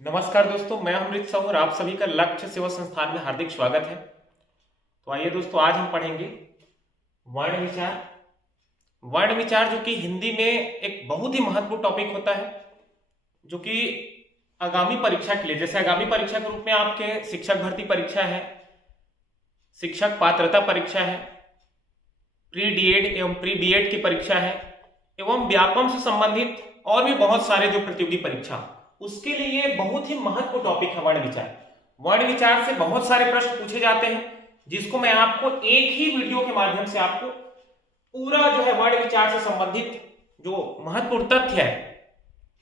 नमस्कार दोस्तों, मैं अमृत साहू और आप सभी का लक्ष्य सेवा संस्थान में हार्दिक स्वागत है। तो आइए दोस्तों, आज हम पढ़ेंगे वर्ण विचार। वर्ण विचार जो कि हिंदी में एक बहुत ही महत्वपूर्ण टॉपिक होता है, जो कि आगामी परीक्षा के लिए, जैसे आगामी परीक्षा के रूप में आपके शिक्षक भर्ती परीक्षा है, शिक्षक पात्रता परीक्षा है, प्री डीएड एवं प्री बीएड की परीक्षा है, एवं व्यापम से संबंधित और भी बहुत सारे जो प्रतियोगी परीक्षा, उसके लिए बहुत ही महत्वपूर्ण टॉपिक है वर्ण विचार। वर्ण विचार से बहुत सारे प्रश्न पूछे जाते हैं, जिसको मैं आपको एक ही वीडियो के माध्यम से आपको पूरा जो है वर्ण विचार से संबंधित जो महत्वपूर्ण तथ्य है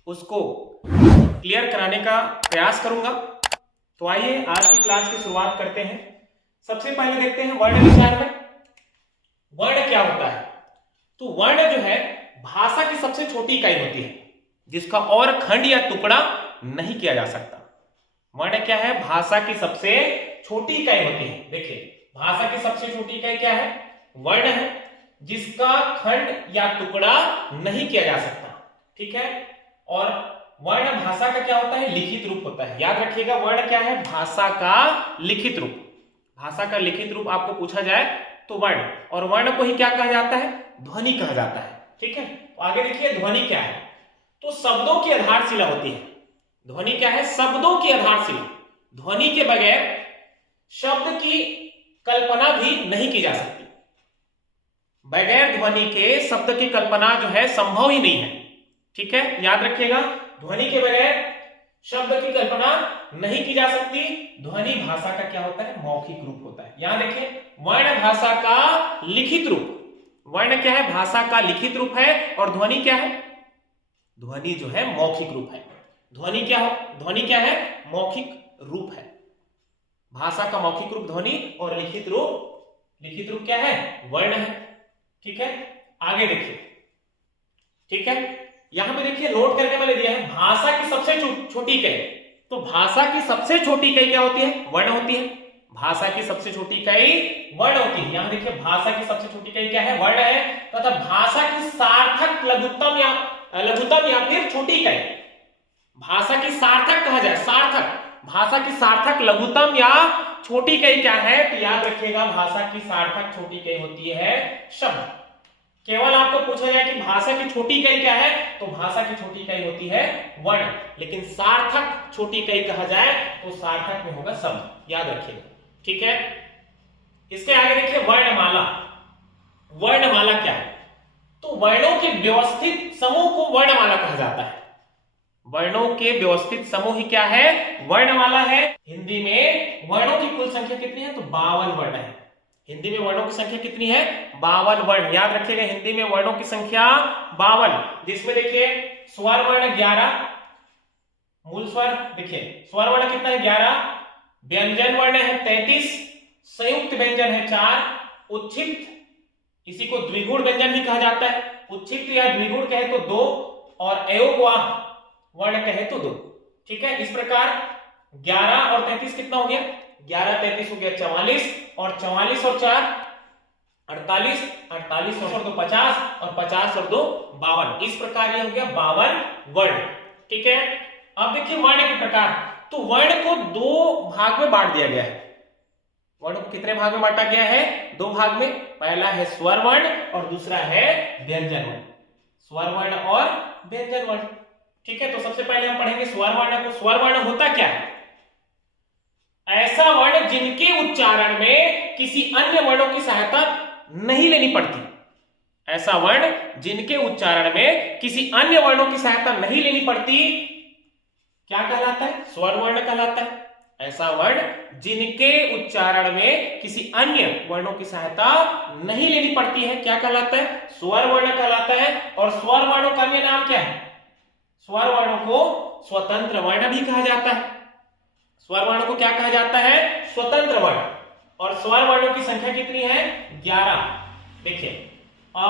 उसको क्लियर कराने का प्रयास करूंगा। तो आइए आज की क्लास की शुरुआत करते हैं। सबसे पहले देखते हैं वर्ण विचार में वर्ण क्या होता है। तो वर्ण जो है भाषा की सबसे छोटी इकाई होती है, जिसका और खंड या टुकड़ा नहीं किया जा सकता। वर्ण क्या है? भाषा की सबसे छोटी इकाई होती है। देखिए, भाषा की सबसे छोटी इकाई क्या है? वर्ण है, जिसका खंड या टुकड़ा नहीं किया जा सकता। ठीक है। और वर्ण भाषा का क्या होता है? लिखित रूप होता है। याद रखिएगा, वर्ण क्या है? भाषा का लिखित रूप। भाषा का लिखित रूप आपको पूछा जाए तो वर्ण, और वर्ण को ही क्या कहा जाता है? ध्वनि कहा जाता है। ठीक है। तो आगे देखिए, ध्वनि क्या है? तो शब्दों की आधारशिला होती है। ध्वनि क्या है? शब्दों की आधारशिला। ध्वनि के बगैर शब्द की कल्पना भी नहीं की जा सकती। बगैर ध्वनि के शब्द की कल्पना जो है संभव ही नहीं है। ठीक है, याद रखिएगा, ध्वनि के बगैर शब्द की कल्पना नहीं की जा सकती। ध्वनि भाषा का क्या होता है? मौखिक रूप होता है। याद रखिए, वर्ण भाषा का लिखित रूप। वर्ण क्या है? भाषा का लिखित रूप है। और ध्वनि क्या है? ध्वनि जो है मौखिक रूप है। ध्वनि क्या हो? ध्वनि क्या है? मौखिक रूप है। भाषा का मौखिक रूप ध्वनि, और लिखित रूप क्या है? वर्ण है। ठीक है, आगे देखिए। ठीक है, यहां पे देखिए नोट करने वाले दिया है भाषा की सबसे छोटी इकाई। तो भाषा की सबसे छोटी इकाई क्या होती है? वर्ण होती है। भाषा की सबसे छोटी इकाई वर्ण होती है। यहां देखिए, भाषा की सबसे छोटी इकाई क्या है? वर्ण है। तथा भाषा की सार्थक लघुत्तम या फिर छोटी इकाई, भाषा की सार्थक कहा जाए, सार्थक, भाषा की सार्थक लघुत्तम या छोटी इकाई क्या है? तो याद रखिएगा, भाषा की सार्थक छोटी इकाई होती है शब्द। केवल आपको पूछा जाए कि भाषा की छोटी इकाई क्या है, तो भाषा की छोटी इकाई होती है वर्ण। लेकिन सार्थक छोटी इकाई कहा जाए तो सार्थक में होगा शब्द। याद रखिएगा। ठीक है, इसके आगे देखिए वर्णमाला। वर्णमाला क्या है? तो वर्णों के व्यवस्थित समूह को वर्णमाला कहा जाता है। वर्णों के व्यवस्थित समूह ही क्या है? वर्णमाला है। हिंदी में वर्णों की कुल संख्या कितनी है? तो 52 वर्ण है। हिंदी में वर्णों की संख्या कितनी है? 52 वर्ण। याद रखिएगा, हिंदी में वर्णों की संख्या 52, जिसमें देखिए स्वर वर्ण 11, मूल स्वर देखिए स्वर वर्ण कितना है? 11, व्यंजन वर्ण है 33, संयुक्त व्यंजन है 4, उच्छिष्ट, इसी को द्विगुण व्यंजन भी कहा जाता है। उच्छिष्ट या द्विगुण कहे तो 2, और अयोगवाह वर्ण कहे तो 2। ठीक है, इस प्रकार 11 और 33 कितना हो गया? 11 33 हो गया 44, और 44 और 4 48, 48 और 2 50, और 50 और 2 52। इस प्रकार ये हो गया 52 वर्ण। ठीक है, अब देखिए वर्ण के प्रकार। तो वर्ण को 2 भाग में बांट दिया गया है। वर्ण को कितने भाग में बांटा गया है? 2 भाग में। पहला है स्वर वर्ण और दूसरा है व्यंजन वर्ण। स्वर वर्ण और व्यंजन वर्ण। ठीक है, तो सबसे पहले हम पढ़ेंगे स्वर वर्ण को। स्वर वर्ण होता क्या है? ऐसा वर्ण जिनके उच्चारण में किसी अन्य वर्णों की सहायता नहीं लेनी पड़ती। ऐसा वर्ण जिनके उच्चारण में किसी अन्य वर्णों की सहायता नहीं लेनी पड़ती, क्या कहलाता है? स्वर वर्ण कहलाता है। ऐसा वर्ण जिनके उच्चारण में किसी अन्य वर्णों की सहायता नहीं लेनी पड़ती है, क्या कहलाता है? स्वर वर्ण कहलाता है। और स्वर वर्णों का अन्य नाम क्या है? स्वर वर्णों को स्वतंत्र वर्ण भी कहा जाता है। स्वर वर्ण को क्या कहा जाता है? स्वतंत्र वर्ण। और स्वर वर्णों की संख्या कितनी है? 11। देखिए, अ,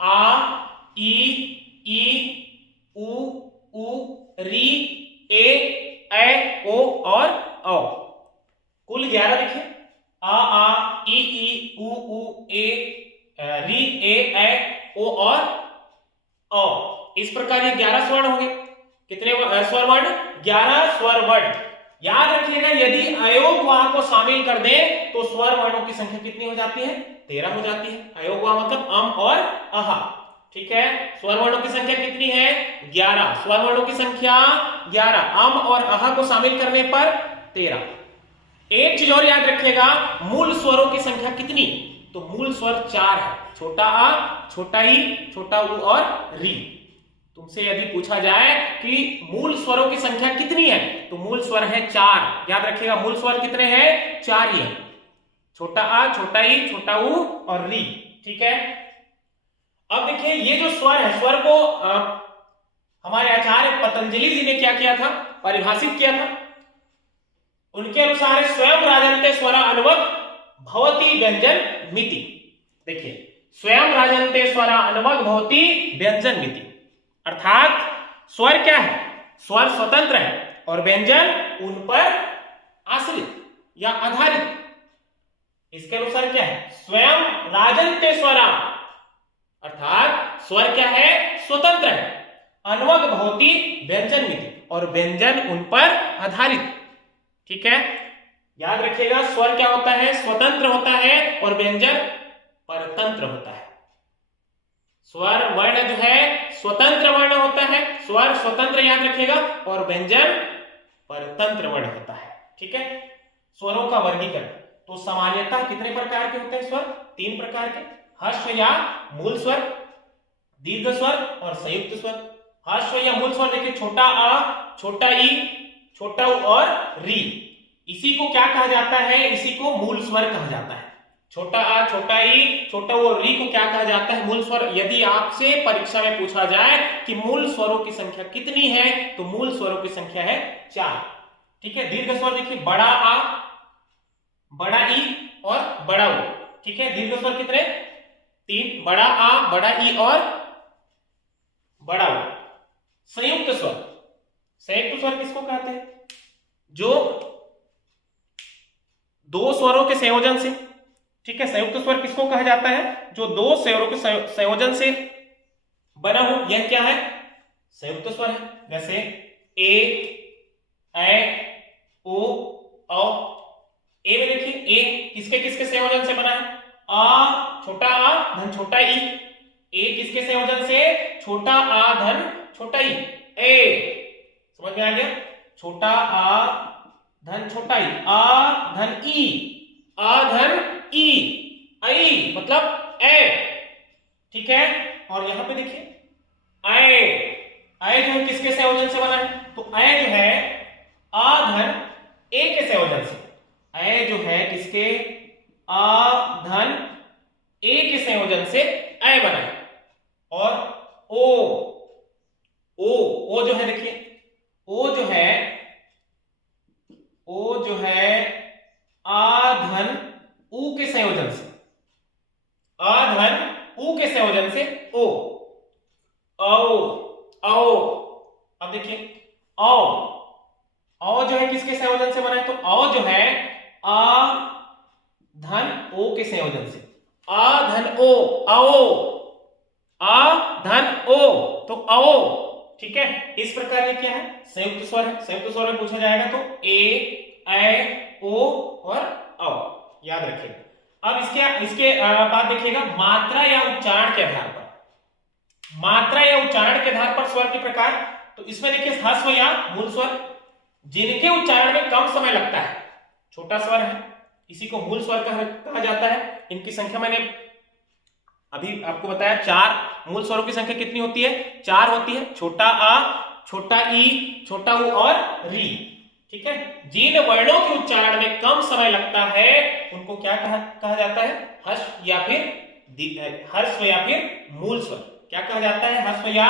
आ, ई, उ, री, ए, ओ और औ। कुल 11 देखिए, आ, ई, उ, ए, री, ए, ओ और औ। इस प्रकार ये 11 स्वर्ण होंगे। कितने स्वर वर्ण? 11 स्वर वर्ण। याद रखिएगा यदि अयोग वाह को शामिल कर दें तो स्वर वर्णों की संख्या कितनी हो जाती है? 13 हो जाती है। अयोग वाह मतलब अम और अहा। ठीक है, स्वर वर्णों की संख्या कितनी है? 11। स्वर वर्णों की संख्या 11, अम और अहा को शामिल करने पर 13। एक चीज और याद रखिएगा, मूल स्वरों की संख्या कितनी? तो मूल स्वर 4 है, छोटा आ, छोटा ई, छोटा उ और री। तुमसे यदि पूछा जाए कि मूल स्वरों की संख्या कितनी है तो मूल स्वर है 4। याद रखिएगा मूल स्वर कितने हैं? 4 ही है, छोटा आ, छोटा ई, छोटा उ और री। ठीक है, अब देखिए ये जो स्वर है, स्वर को हमारे आचार्य पतंजलि जी ने क्या किया था? परिभाषित किया था। उनके अनुसार स्वयं राजन्ते स्वरा अनुवद भवति व्यंजन मिति। देखिए स्वयं राजन्ते स्वरा अनुवद भवति व्यंजन मिति, अर्थात स्वर क्या है? स्वर स्वतंत्र है और व्यंजन उन पर आश्रित या आधारित। इसके अनुसार क्या है? स्वयं राजन्ते स्वरा, अर्थात स्वर क्या है? स्वतंत्र है, अनुवद भवति व्यंजन मिति, और व्यंजन उन पर आधारित। ठीक है, याद रखिएगा स्वर क्या होता है? स्वतंत्र होता है और व्यंजन परतंत्र होता है। स्वर वर्ण जो है स्वतंत्र वर्ण होता है, स्वर स्वतंत्र याद रखिएगा, और व्यंजन परतंत्र वर्ण होता है। ठीक है, स्वरों का वर्गीकरण तो सामान्यतः कितने प्रकार के होते हैं स्वर? 3 प्रकार के, ह्रस्व या मूल स्वर, दीर्घ स्वर और संयुक्त स्वर। ह्रस्व या मूल स्वर देखिए छोटा आ, छोटा ई, छोटा उ और री, इसी को क्या कहा जाता है? इसी को मूल स्वर कहा जाता है। छोटा आ, छोटा ई, छोटा उ और री को क्या कहा जाता है? मूल स्वर। यदि आपसे परीक्षा में पूछा जाए कि मूल स्वरों की संख्या कितनी है तो मूल स्वरों की संख्या है 4। ठीक है, दीर्घ स्वर देखिए बड़ा आ, बड़ा ई और बड़ा उ। ठीक है, दीर्घ स्वर कितने? 3, बड़ा आ, बड़ा ई और बड़ा उ। संयुक्त स्वर, संयुक्त स्वर किसको कहते हैं? जो दो स्वरों के संयोजन से, ठीक है, संयुक्त स्वर किसको कहा जाता है? जो दो स्वरों के संयोजन से बना हो, यह क्या है? संयुक्त स्वर है। जैसे ओ, औ। ए में देखिए ए किसके किसके संयोजन से बना है? आ, छोटा आ धन छोटा ई। ए किसके संयोजन से? छोटा आ धन छोटा ई, ए। समझ में आ गया? छोटा आ धन छोटा ई, आ धन ई, आ धन ई, आई मतलब ए। ठीक है, और यहां पे देखिए आए, आए जो है किसके संयोजन से बना है? तो आए जो है आ धन ए के संयोजन से, आए जो है किसके? आ धन ए के संयोजन से आए बना है। और ओ जो है देखिए, ओ जो है आ धन उ के संयोजन से, आ धन उ के संयोजन से ओ, औ। अब देखिए औ जो है किसके संयोजन से बना है? तो औ जो है आ धन ओ के संयोजन से, आ धन ओ, आओ, आ धन ओ, तो आओ। ठीक है, इस प्रकार ये क्या है? संयुक्त स्वर है। संयुक्त स्वर में पूछा जाएगा तो ए, ओ और औ, याद रखिएगा। अब इसके बाद देखिएगा मात्रा या उच्चारण के आधार पर, मात्रा या उच्चारण के आधार पर स्वर के प्रकार। तो इसमें देखिए ह्रस्व या मूल स्वर, जिनके उच्चारण में कम समय लगता है, छोटा स्वर है, इसी को मूल स्वर कहा जाता है। इनकी संख्या मैंने अभी आपको बताया 4। मूल स्वरों की संख्या कितनी होती है? 4 होती है, छोटा आ, छोटा ई, छोटा उ और री। ठीक है, जिन वर्णों के उच्चारण में कम समय लगता है उनको क्या कहा जाता है? ह्रस्व या फिर मूल स्वर। क्या कहा जाता है? ह्रस्व या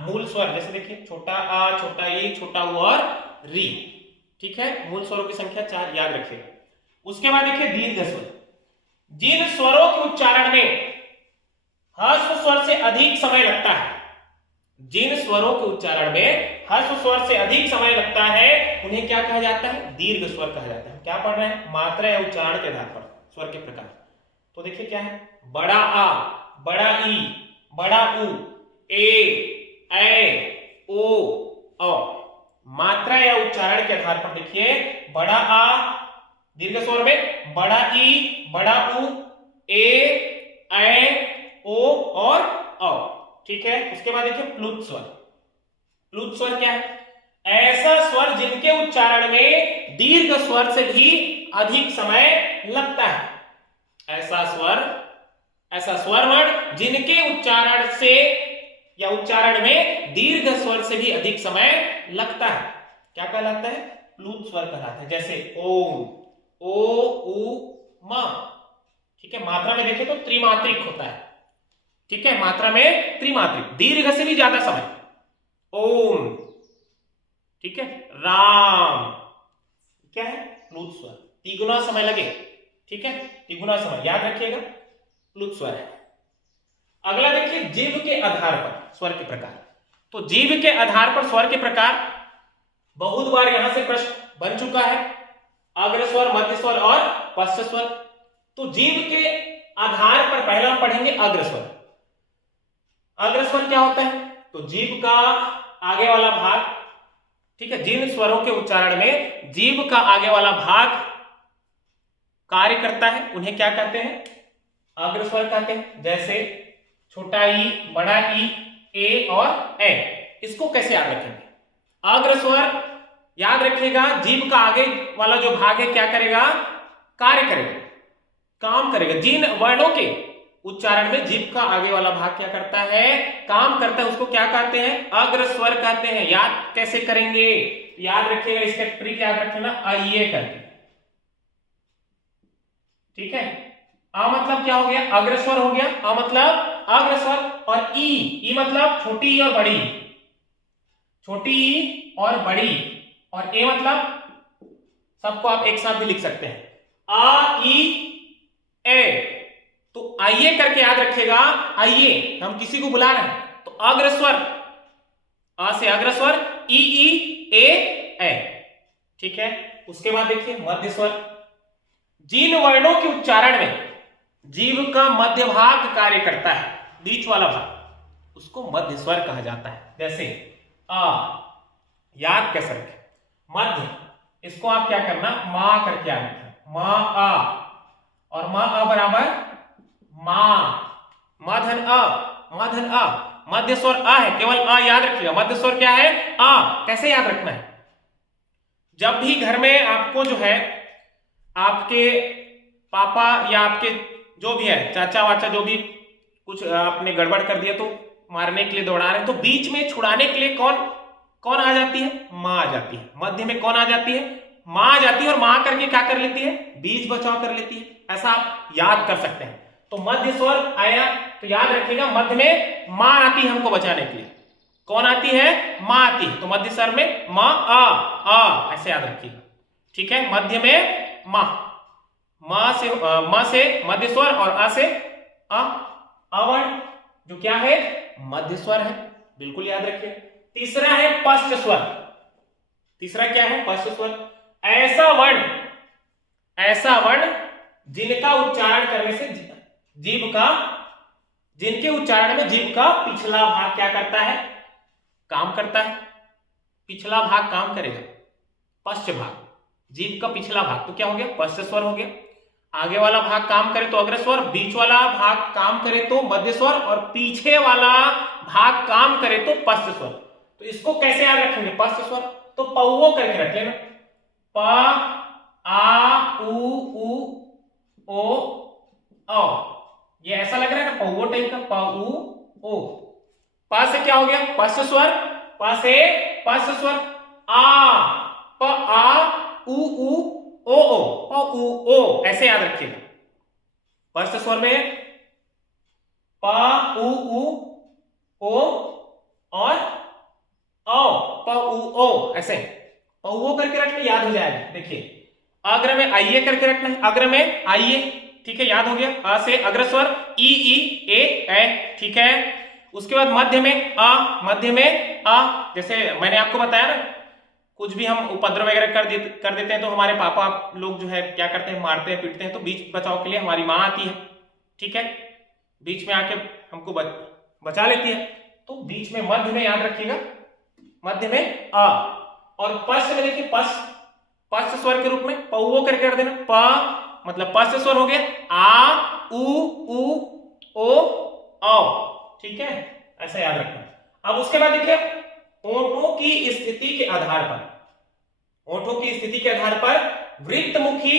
मूल स्वर। जैसे देखिए छोटा आ, छोटा ई, छोटा उ और री। ठीक है, मूल स्वरों की संख्या 4 याद रखिएगा। उसके बाद देखिए दीर्घ स्वर, जिन स्वरों के उच्चारण में ह्रस्व स्वर से अधिक समय लगता है, जिन स्वरों के उच्चारण में ह्रस्व स्वर से अधिक समय लगता है उन्हें क्या कहा जाता है? दीर्घ स्वर कहा जाता है। क्या पढ़ रहे हैं? मात्रा या उच्चारण के आधार पर स्वर के प्रकार। तो देखिए क्या है? बड़ा आ, बड़ा ई, बड़ा उ, ए, ओ, औ। मात्रा या उच्चारण के आधार पर देखिए, बड़ा आ दीर्घ स्वर में, बड़ा ई, बड़ा उ, ए, ओ और औ। ठीक है, उसके बाद देखिए प्लुत स्वर। प्लुत स्वर क्या है? ऐसा स्वर जिनके उच्चारण में दीर्घ स्वर से भी अधिक समय लगता है। ऐसा स्वर वर्ण जिनके उच्चारण से या उच्चारण में दीर्घ स्वर से भी अधिक समय लगता है, क्या कहलाता है? प्लुत स्वर कहलाता है। जैसे ओम, ओ, उ, म। ठीक है, मात्रा में देखें तो त्रिमात्रिक होता है। ठीक है, मात्रा में त्रिमात्रिक, दीर्घ से भी ज्यादा समय। ओम, ठीक है, राम, क्या है? प्लुत स्वर, तिगुना समय लगे। ठीक है, तिगुना समय, याद रखिएगा, प्लुत स्वर है। अगला देखिए, जीव के आधार पर स्वर के प्रकार। तो जीव के आधार पर स्वर के प्रकार बहुत बार यहां से प्रश्न बन चुका है। अग्र स्वर, मध्य स्वर और पश्च स्वर। तो जीव के आधार पर पहला हम पढ़ेंगे अग्र स्वर। अग्र स्वर क्या होता है? तो जीव का आगे वाला भाग, ठीक है, जिन स्वरों के उच्चारण में जीव का आगे वाला भाग कार्य करता है उन्हें क्या कहते हैं? अग्र स्वर कहते हैं। जैसे छोटा ई, बड़ा ई, ए और ए। इसको कैसे याद रखेंगे? अग्र स्वर याद रखिएगा, जीव का आगे वाला जो भाग है क्या करेगा? कार्य करेगा, काम करेगा। जिन वर्णों के उच्चारण में जीव का आगे वाला भाग क्या करता है? काम करता है, उसको क्या कहते हैं? अग्र स्वर कहते हैं। याद कैसे करेंगे? याद रखिएगा, इसका ट्रिक याद रखना, आइए करके। ठीक है, आ मतलब क्या हो गया? अग्र स्वर हो गया। आ मतलब अग्र स्वर, और ई मतलब छोटी ई और बड़ी, छोटी ई और बड़ी, और ए मतलब सबको आप एक साथ भी लिख सकते हैं, आ, ई, ए। तो आइए करके याद रखिएगा। आइए, हम किसी को बुला रहे हैं तो अग्र स्वर, आ से अग्र स्वर, ई, ए। ठीक है, उसके बाद देखिए मध्य स्वर। जिन वर्णों के उच्चारण में जीव का मध्य भाग कार्य करता है, बीच वाला भाग, उसको मध्य स्वर कहा जाता है। जैसे आ, याद कैसे रखें? मध्य, इसको आप क्या करना, मा करके याद रखें, मा आ, और मा आ बराबर मा, मा धन आ, मध्य स्वर आ है, केवल आ याद रखिएगा। मध्य स्वर क्या है? आ। कैसे याद रखना है? जब भी घर में आपको जो है, आपके पापा या आपके जो भी है, चाचा वाचा, जो भी कुछ आपने गड़बड़ कर दिया तो मारने के लिए दौड़ा रहे हैं, तो बीच में छुड़ाने के लिए कौन आ जाती है? मां आ जाती है। मध्य में कौन आ जाती है? मां आ जाती है, और मां करके क्या कर लेती है? बीच बचाव कर लेती है। ऐसा आप याद कर सकते हैं। तो मध्य स्वर आया तो याद रखिएगा, मध्य में मां आती है हमको बचाने के लिए। कौन आती है? मां आती है। तो मध्य स्वर में मां आ, ऐसे याद रखिएगा। ठीक है, मध्य में मां, मां से मध्य स्वर, और आ से अवर्ण, जो क्या है? मध्य स्वर है। बिल्कुल याद रखिए। तीसरा है पश्च स्वर। तीसरा क्या है? पश्च स्वर। ऐसा वर्ण जिनका उच्चारण करने से जीव का, जिनके उच्चारण में जीव का पिछला भाग क्या करता है? काम करता है। पिछला भाग काम करेगा, पश्च भाग, जीव का पिछला भाग, तो क्या हो गया? पश्च स्वर हो गया। आगे वाला भाग काम करे तो अग्र स्वर, बीच वाला भाग काम करे तो मध्य स्वर, और पीछे वाला भाग काम करे तो पश्च स्वर। तो इसको कैसे याद रखेंगे? पश्च स्वर, तो पौवो करके रख लेना, प, आ, उ, ओ, औ। ये ऐसा लग रहा है ना पौवो टाइप का, प, उ, ओ। प से क्या हो गया? पश्च स्वर, प से पश्च स्वर, आ, प, आ, उ, ओ, ऐसे याद रखिएगा। पश्च स्वर में प, उ, ओ और औ, प, ओ, ऐसे पौवो करके रखना, याद हो जाएगा। देखिए, अग्र में आइए करके रखना है, अग्र में आइए। ठीक है, याद हो गया। आ से अग्र स्वर, ई, ए। ठीक है, उसके बाद मध्य में आ, जैसे मैंने आपको बताया ना, कुछ भी हम उपद्रव वगैरह कर देते हैं तो हमारे पापा लोग जो है क्या करते हैं? मारते हैं, पीटते हैं। तो बीच बचाव के लिए हमारी मां आती है। ठीक है, बीच में आके हमको बचा लेती है। तो बीच में मध्य में याद रखिएगा, मध्य में आ। और पश्च में देखिए पश्च स्वर के रूप में पौवो करके कर देना, प मतलब पश्च स्वर हो गया आ उ ओ औ, ठीक है, ऐसा याद रखना। अब उसके बाद देखिए ओठों की स्थिति के आधार पर, ओठों की स्थिति के आधार पर वृत्तमुखी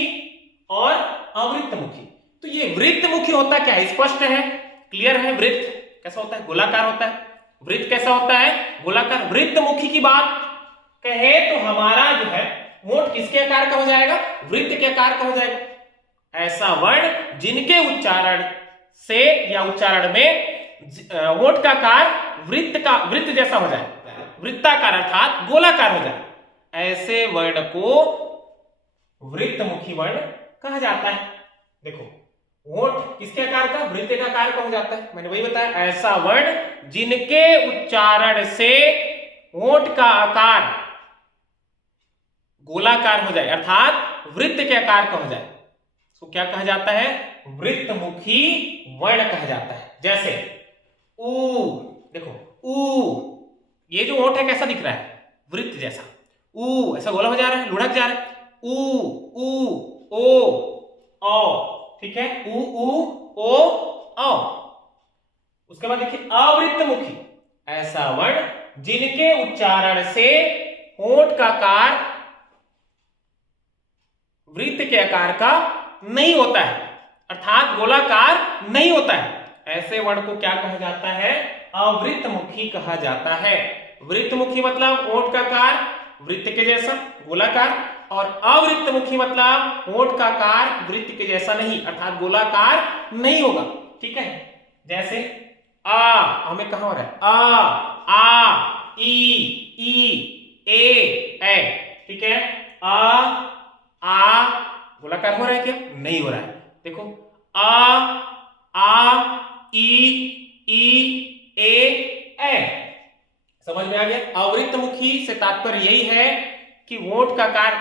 और अवृत्तमुखी। तो ये वृत्तमुखी होता क्या है, स्पष्ट है, क्लियर है। वृत्त कैसा होता है, गोलाकार होता है। वृत्त कैसा होता है, गोलाकार। वृत्तमुखी की बात कहे तो हमारा जो है होंठ किसके आकार का हो जाएगा, वृत्त के आकार का हो जाएगा। ऐसा वर्ण जिनके उच्चारण से या उच्चारण में होंठ का आकार वृत्त जैसा हो जाए, वृत्ताकार अर्थात गोलाकार हो जाए, ऐसे वर्ण को वृत्तमुखी वर्ण कहा जाता है। देखो होंठ किसके आकार का, वृत्त के आकार का हो जाता है, मैंने वही बताया। ऐसा वर्ण जिनके उच्चारण से होंठ का आकार गोलाकार हो जाए अर्थात वृत्त के आकार का हो जाए, तो क्या कहा जाता है, वृत्तमुखी वर्ण कहा जाता है। जैसे ऊ, देखो ऊ, ये जो होंठ है कैसा दिख रहा है, वृत्त जैसा। ऊ ऐसा गोला हो जा रहा है, लुढ़क जा रहा है। ऊ ओ औ, ठीक है, ऊ ओ औ। उसके बाद देखिए अवृत्तमुखी, ऐसा वर्ण जिनके उच्चारण से होंठ का आकार वृत्त के आकार का नहीं होता है अर्थात गोलाकार नहीं होता है, ऐसे वर्ण को क्या कहा जाता है, अवृत्तमुखी कहा जाता है। वृत्तमुखी मतलब होंठ का आकार वृत्त के जैसा गोलाकार, और अवृत्तमुखी मतलब होंठ का आकार वृत्त के जैसा नहीं अर्थात गोलाकार नहीं होगा, ठीक है। जैसे आ हमें कहा हो रहा है, आ ई ए, ठीक है, आ गोलाकार हो रहा है क्या, नहीं हो रहा है। देखो आ ई ए, समझ में आ गया। अवृत्तमुखी से तात्पर्य यही है कि होंठ का आकार,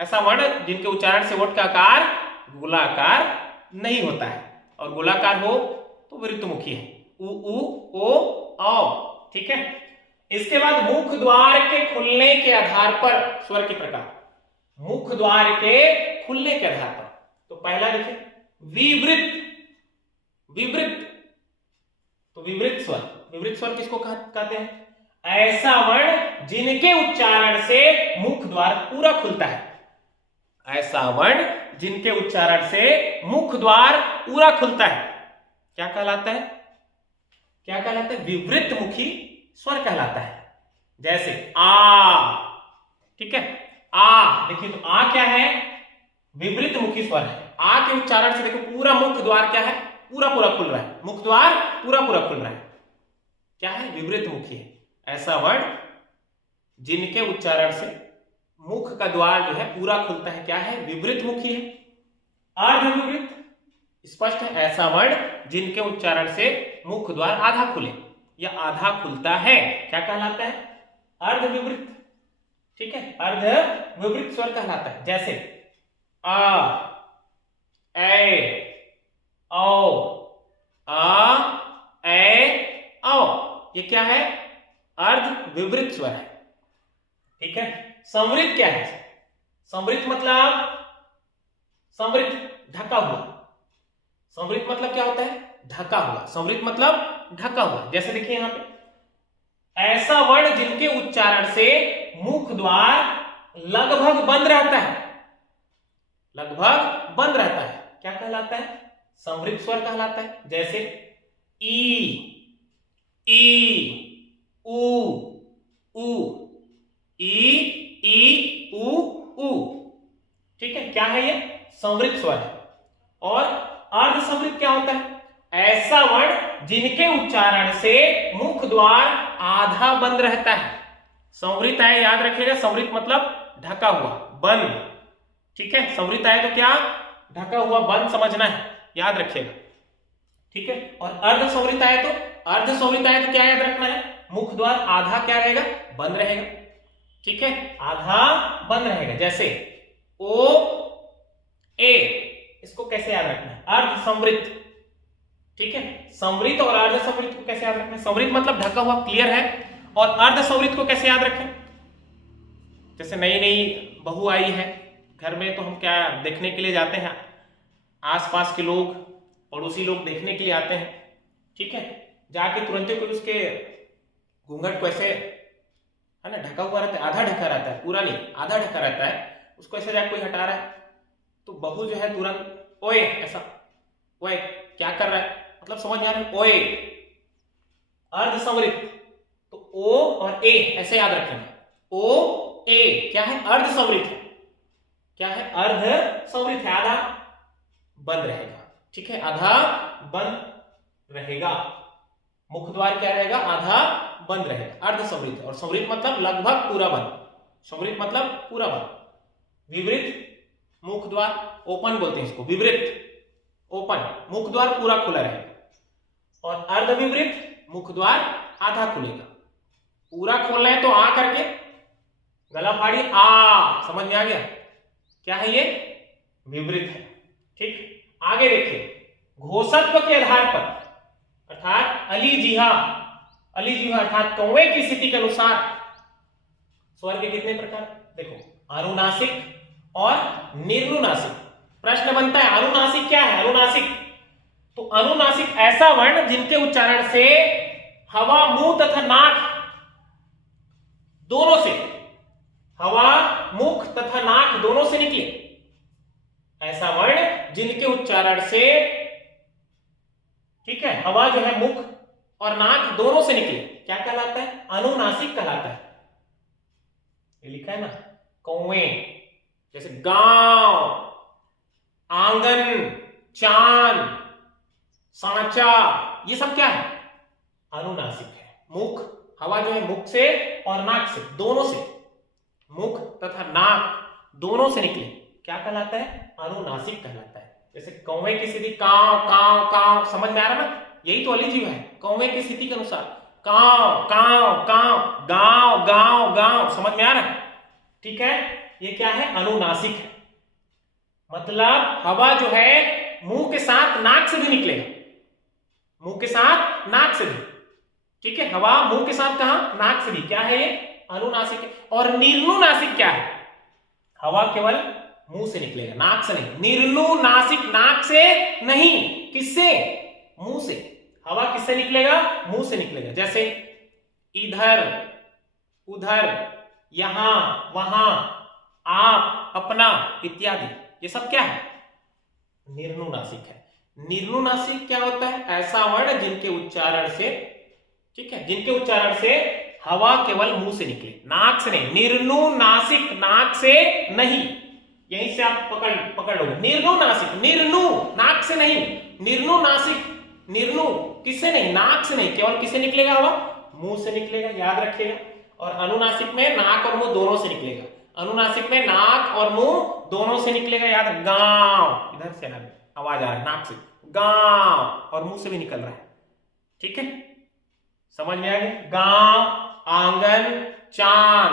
ऐसा वर्ण जिनके उच्चारण से होंठ का आकार गोलाकार नहीं होता है, और गोलाकार हो तो वृत्तमुखी है, उ ओ औ, ठीक है। इसके बाद मुख द्वार के खुलने के आधार पर स्वर के प्रकार, मुख द्वार के खुलने के आधार पर, तो पहला देखिए विवृत, तो विवृत स्वर किसको कहते हैं, ऐसा वर्ण जिनके उच्चारण से मुख द्वार पूरा खुलता है। ऐसा वर्ण जिनके उच्चारण से मुख द्वार पूरा खुलता है क्या कहलाता है, क्या कहलाता है, विवृतमुखी स्वर कहलाता है। जैसे आ, ठीक है, आ देखिए, तो आ क्या है, विवृतमुखी स्वर है। आ के उच्चारण से देखो पूरा मुख द्वार क्या है, पूरा खुल रहा है, मुख द्वार पूरा खुल रहा है, क्या है, विवृतमुखी है। ऐसा वर्ण जिनके उच्चारण से मुख का द्वार जो है पूरा खुलता है क्या है, विवृतमुखी है। अर्धविवृत स्पष्ट है, ऐसा वर्ण जिनके उच्चारण से मुख द्वार आधा खुले या आधा खुलता है क्या कहलाता है, अर्धविवृत, ठीक है, अर्धविवृत स्वर कहलाता है। जैसे आ ए औ, आ ए औ, ये क्या है, अर्धविवृत स्वर है, ठीक है। संवृत क्या है, संवृत मतलब ढका हुआ, संवृत मतलब क्या होता है, ढका हुआ, संवृत मतलब ढका हुआ। जैसे देखिए यहां पे, ऐसा वर्ण जिनके उच्चारण से मुख द्वार लगभग बंद रहता है, लगभग बंद रहता है, क्या कहलाता है, संवृत स्वर कहलाता है। जैसे ई उ ई उ, ठीक है, क्या है, ये संवृत स्वर है। और अर्ध संवृत क्या होता है, ऐसा वर्ण जिनके उच्चारण से मुख द्वार आधा बंद रहता है। संवृत आए याद रखिएगा, संवृत मतलब ढका हुआ, बंद, ठीक है, संवृत आए तो क्या, ढका हुआ बंद समझना है, याद रखिएगा, ठीक है। और अर्ध संवृत आए तो क्या याद रखना है, मुख द्वार आधा क्या रहेगा, बंद रहेगा, ठीक है, आधा बंद रहेगा। जैसे ओ ए, इसको कैसे याद रखना है, अर्ध संवृत, ठीक है। संवृत और अर्ध संवृत को कैसे याद रखना है, संवृत मतलब ढका हुआ, क्लियर है, और अर्ध संवृत को कैसे याद रखें, जैसे नई नई बहू आई है घर में, तो हम क्या देखने के लिए जाते हैं, आसपास के लोग, पड़ोसी लोग देखने के लिए आते हैं, ठीक है। जाके तुरंत कोई उसके घूंघट को ऐसे, है ना, ढका हुआ रहता है, आधा ढका रहता है, पूरा नहीं, आधा ढका रहता है, उसको ऐसे जाके कोई हटा रहा है, तो बहू जो है तुरंत ओए, ऐसा, ओए क्या कर रहा है, मतलब समझ में आ रहा है, ओए, अर्ध संवृत, तो ओ और ए ऐसे याद रखेंगे, ओ ए क्या है, अर्ध संवृत है, क्या है, अर्ध संवृत है, आधा बंद रहेगा, ठीक है, आधा बंद रहेगा, मुख द्वार क्या रहेगा, आधा बंद रहेगा, अर्ध संवृत, और संवृत मतलब लगभग पूरा बंद, संवृत मतलब पूरा बंद। विवृत मुख द्वार, ओपन बोलते हैं इसको, विवृत ओपन, मुख द्वार पूरा खुला रहेगा, और अर्धविवृत मुख द्वार आधा खुलेगा। पूरा खोलना है तो आ करके गला फाड़ी, आ, समझ में आ गया, क्या है ये, विवृत है, ठीक। आगे देखिए, घोषत्व के आधार पर, अर्थात अली जिहा, अली जिहा अर्थात कौवे की स्थिति के अनुसार स्वर के कितने प्रकार, देखो, अनुनासिक और निर्नुनासिक। प्रश्न बनता है अनुनासिक क्या है, अनुनासिक, तो अनुनासिक ऐसा वर्ण जिनके उच्चारण से हवा मुंह तथा नाक दोनों से, हवा मुख तथा नाक दोनों से निकले, ऐसा वर्ण जिनके उच्चारण से, ठीक है, हवा जो है मुख और नाक दोनों से निकले, क्या कहलाता है, अनुनासिक कहलाता है। ये लिखा है ना, कौवे, जैसे गांव, आंगन, चांद, सांचा, ये सब क्या है, अनुनासिक है। मुख, हवा जो है मुख से और नाक से, दोनों से, मुख तथा नाक दोनों से निकले, क्या कहलाता है, अनुनासिक कहलाता है। जैसे कौवे की स्थिति काव काव काव, समझ में आ रहा ना, यही तो अली जीव है, कौवे की स्थिति के अनुसार काव काव काव, गांव गांव गांव, समझ में आ रहा है, ठीक है, ये क्या है, अनुनासिक है। मतलब हवा जो है मुंह के साथ नाक से भी निकलेगा, मुंह के साथ नाक से भी, ठीक है, हवा मुंह के साथ कहां, नाक से भी, क्या है ये, अनुनासिक है। और निर्नुनासिक क्या है, हवा केवल मुंह से निकलेगा, नाक से नहीं, निर्नुनासिक, नाक से नहीं, किससे, मुंह से, हवा किससे निकलेगा, मुंह से निकलेगा। जैसे इधर, उधर, यहां, वहां, आप, अपना, इत्यादि, ये सब क्या है, निर्नुनासिक है। निर्नुनासिक क्या होता है, ऐसा वर्ण जिनके उच्चारण से, ठीक है, जिनके उच्चारण से हवा केवल मुंह से निकले, नाक से नहीं, निर्नुनासिक, नाक से नहीं, यहीं से आप पकड़ लोगे, निर्नुनासिक, निर्नु नाक से नहीं, निर्नुनासिक, निर्नु किससे नहीं, नाक से नहीं, केवल किससे निकलेगा, हवा मुंह से निकलेगा, याद रखिएगा। और अनुनासिक में नाक और मुंह दोनों से निकलेगा, अनुनासिक में नाक और मुंह दोनों से निकलेगा, याद, गांव, इधर से आवाज आ रहा है नाक से, गांव, और मुंह से भी निकल रहा है, ठीक है, समझ में आ गया, गांव, आंगन, चांद,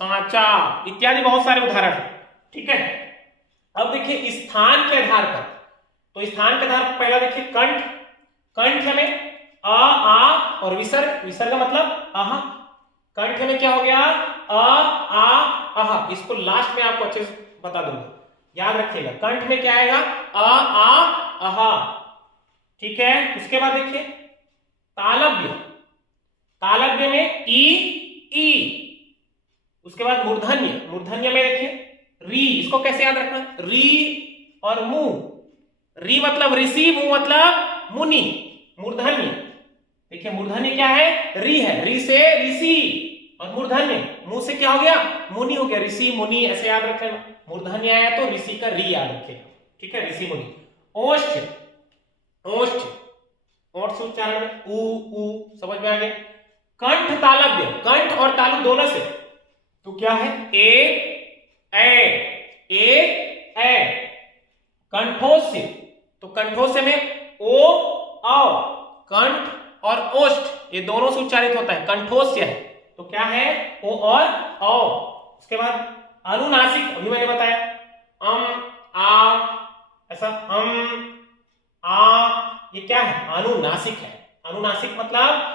सांचा, इत्यादि बहुत सारे उदाहरण है, ठीक है। अब देखिए स्थान के आधार पर, तो स्थान के आधार पर पहला देखिए कंठ, कंठ में आ और विसर्ग, विसर्ग मतलब आहा, कंठ में क्या हो गया, आहा, इसको लास्ट में आपको अच्छे से बता दूंगा, याद रखिएगा, कंठ में क्या आएगा, आहा, ठीक है। उसके बाद देखिए तालव्य, तालव्य में ई, उसके बाद मूर्धन्य, मूर्धन्य में देखिए री, इसको कैसे याद रखना, री और मुंह, री मतलब ऋषि, मुंह मतलब मुनि, मूर्धन्य, देखिए मूर्धन्य क्या है, री है, री से ऋषि, और मूर्धन्य मुंह से क्या हो गया, मुनि हो गया, ऋषि मुनि ऐसे याद रखेगा, मूर्धन्य आया तो ऋषि का री याद रखेगा, ठीक है, ऋषि मुनि। ओष्ठ, ओष्ठ, ओष्ठ से उच्चारण में ऊ, समझ में आ गया। कंठ तालव्य, कंठ और तालु दोनों से, तो क्या है, ए, कंठोस्य, तो कंठोस्य में ओ आओ, कंठ और ओष्ठ ये दोनों से उच्चारित होता है, कंठोस्य है, तो क्या है, ओ और औ। उसके बाद अनुनासिक, अभी मैंने बताया, आ, ऐसा आ, ये क्या है, अनुनासिक है, अनुनासिक मतलब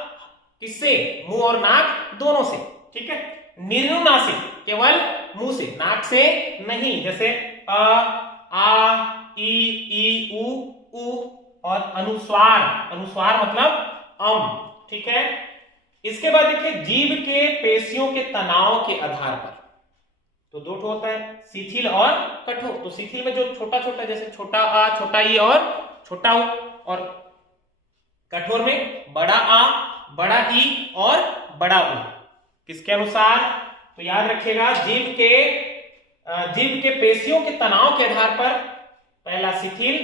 किससे, मुंह और नाक दोनों से, ठीक है। निर्नुनासिक, केवल मुंह से, नाक से नहीं। जैसे अ, आ, ई, उ, और अनुस्वार, अनुस्वार मतलब ठीक है। इसके बाद देखिए जीभ के पेशियों के तनाव के आधार पर तो दो ठो होता है, शिथिल और कठोर। तो शिथिल में जो छोटा छोटा, जैसे छोटा आ, छोटा ई और छोटा उ, और कठोर में बड़ा आ, बड़ा ई और बड़ा उ। किसके अनुसार? तो याद रखिएगा जीभ के पेशियों के तनाव के आधार पर पहला शिथिल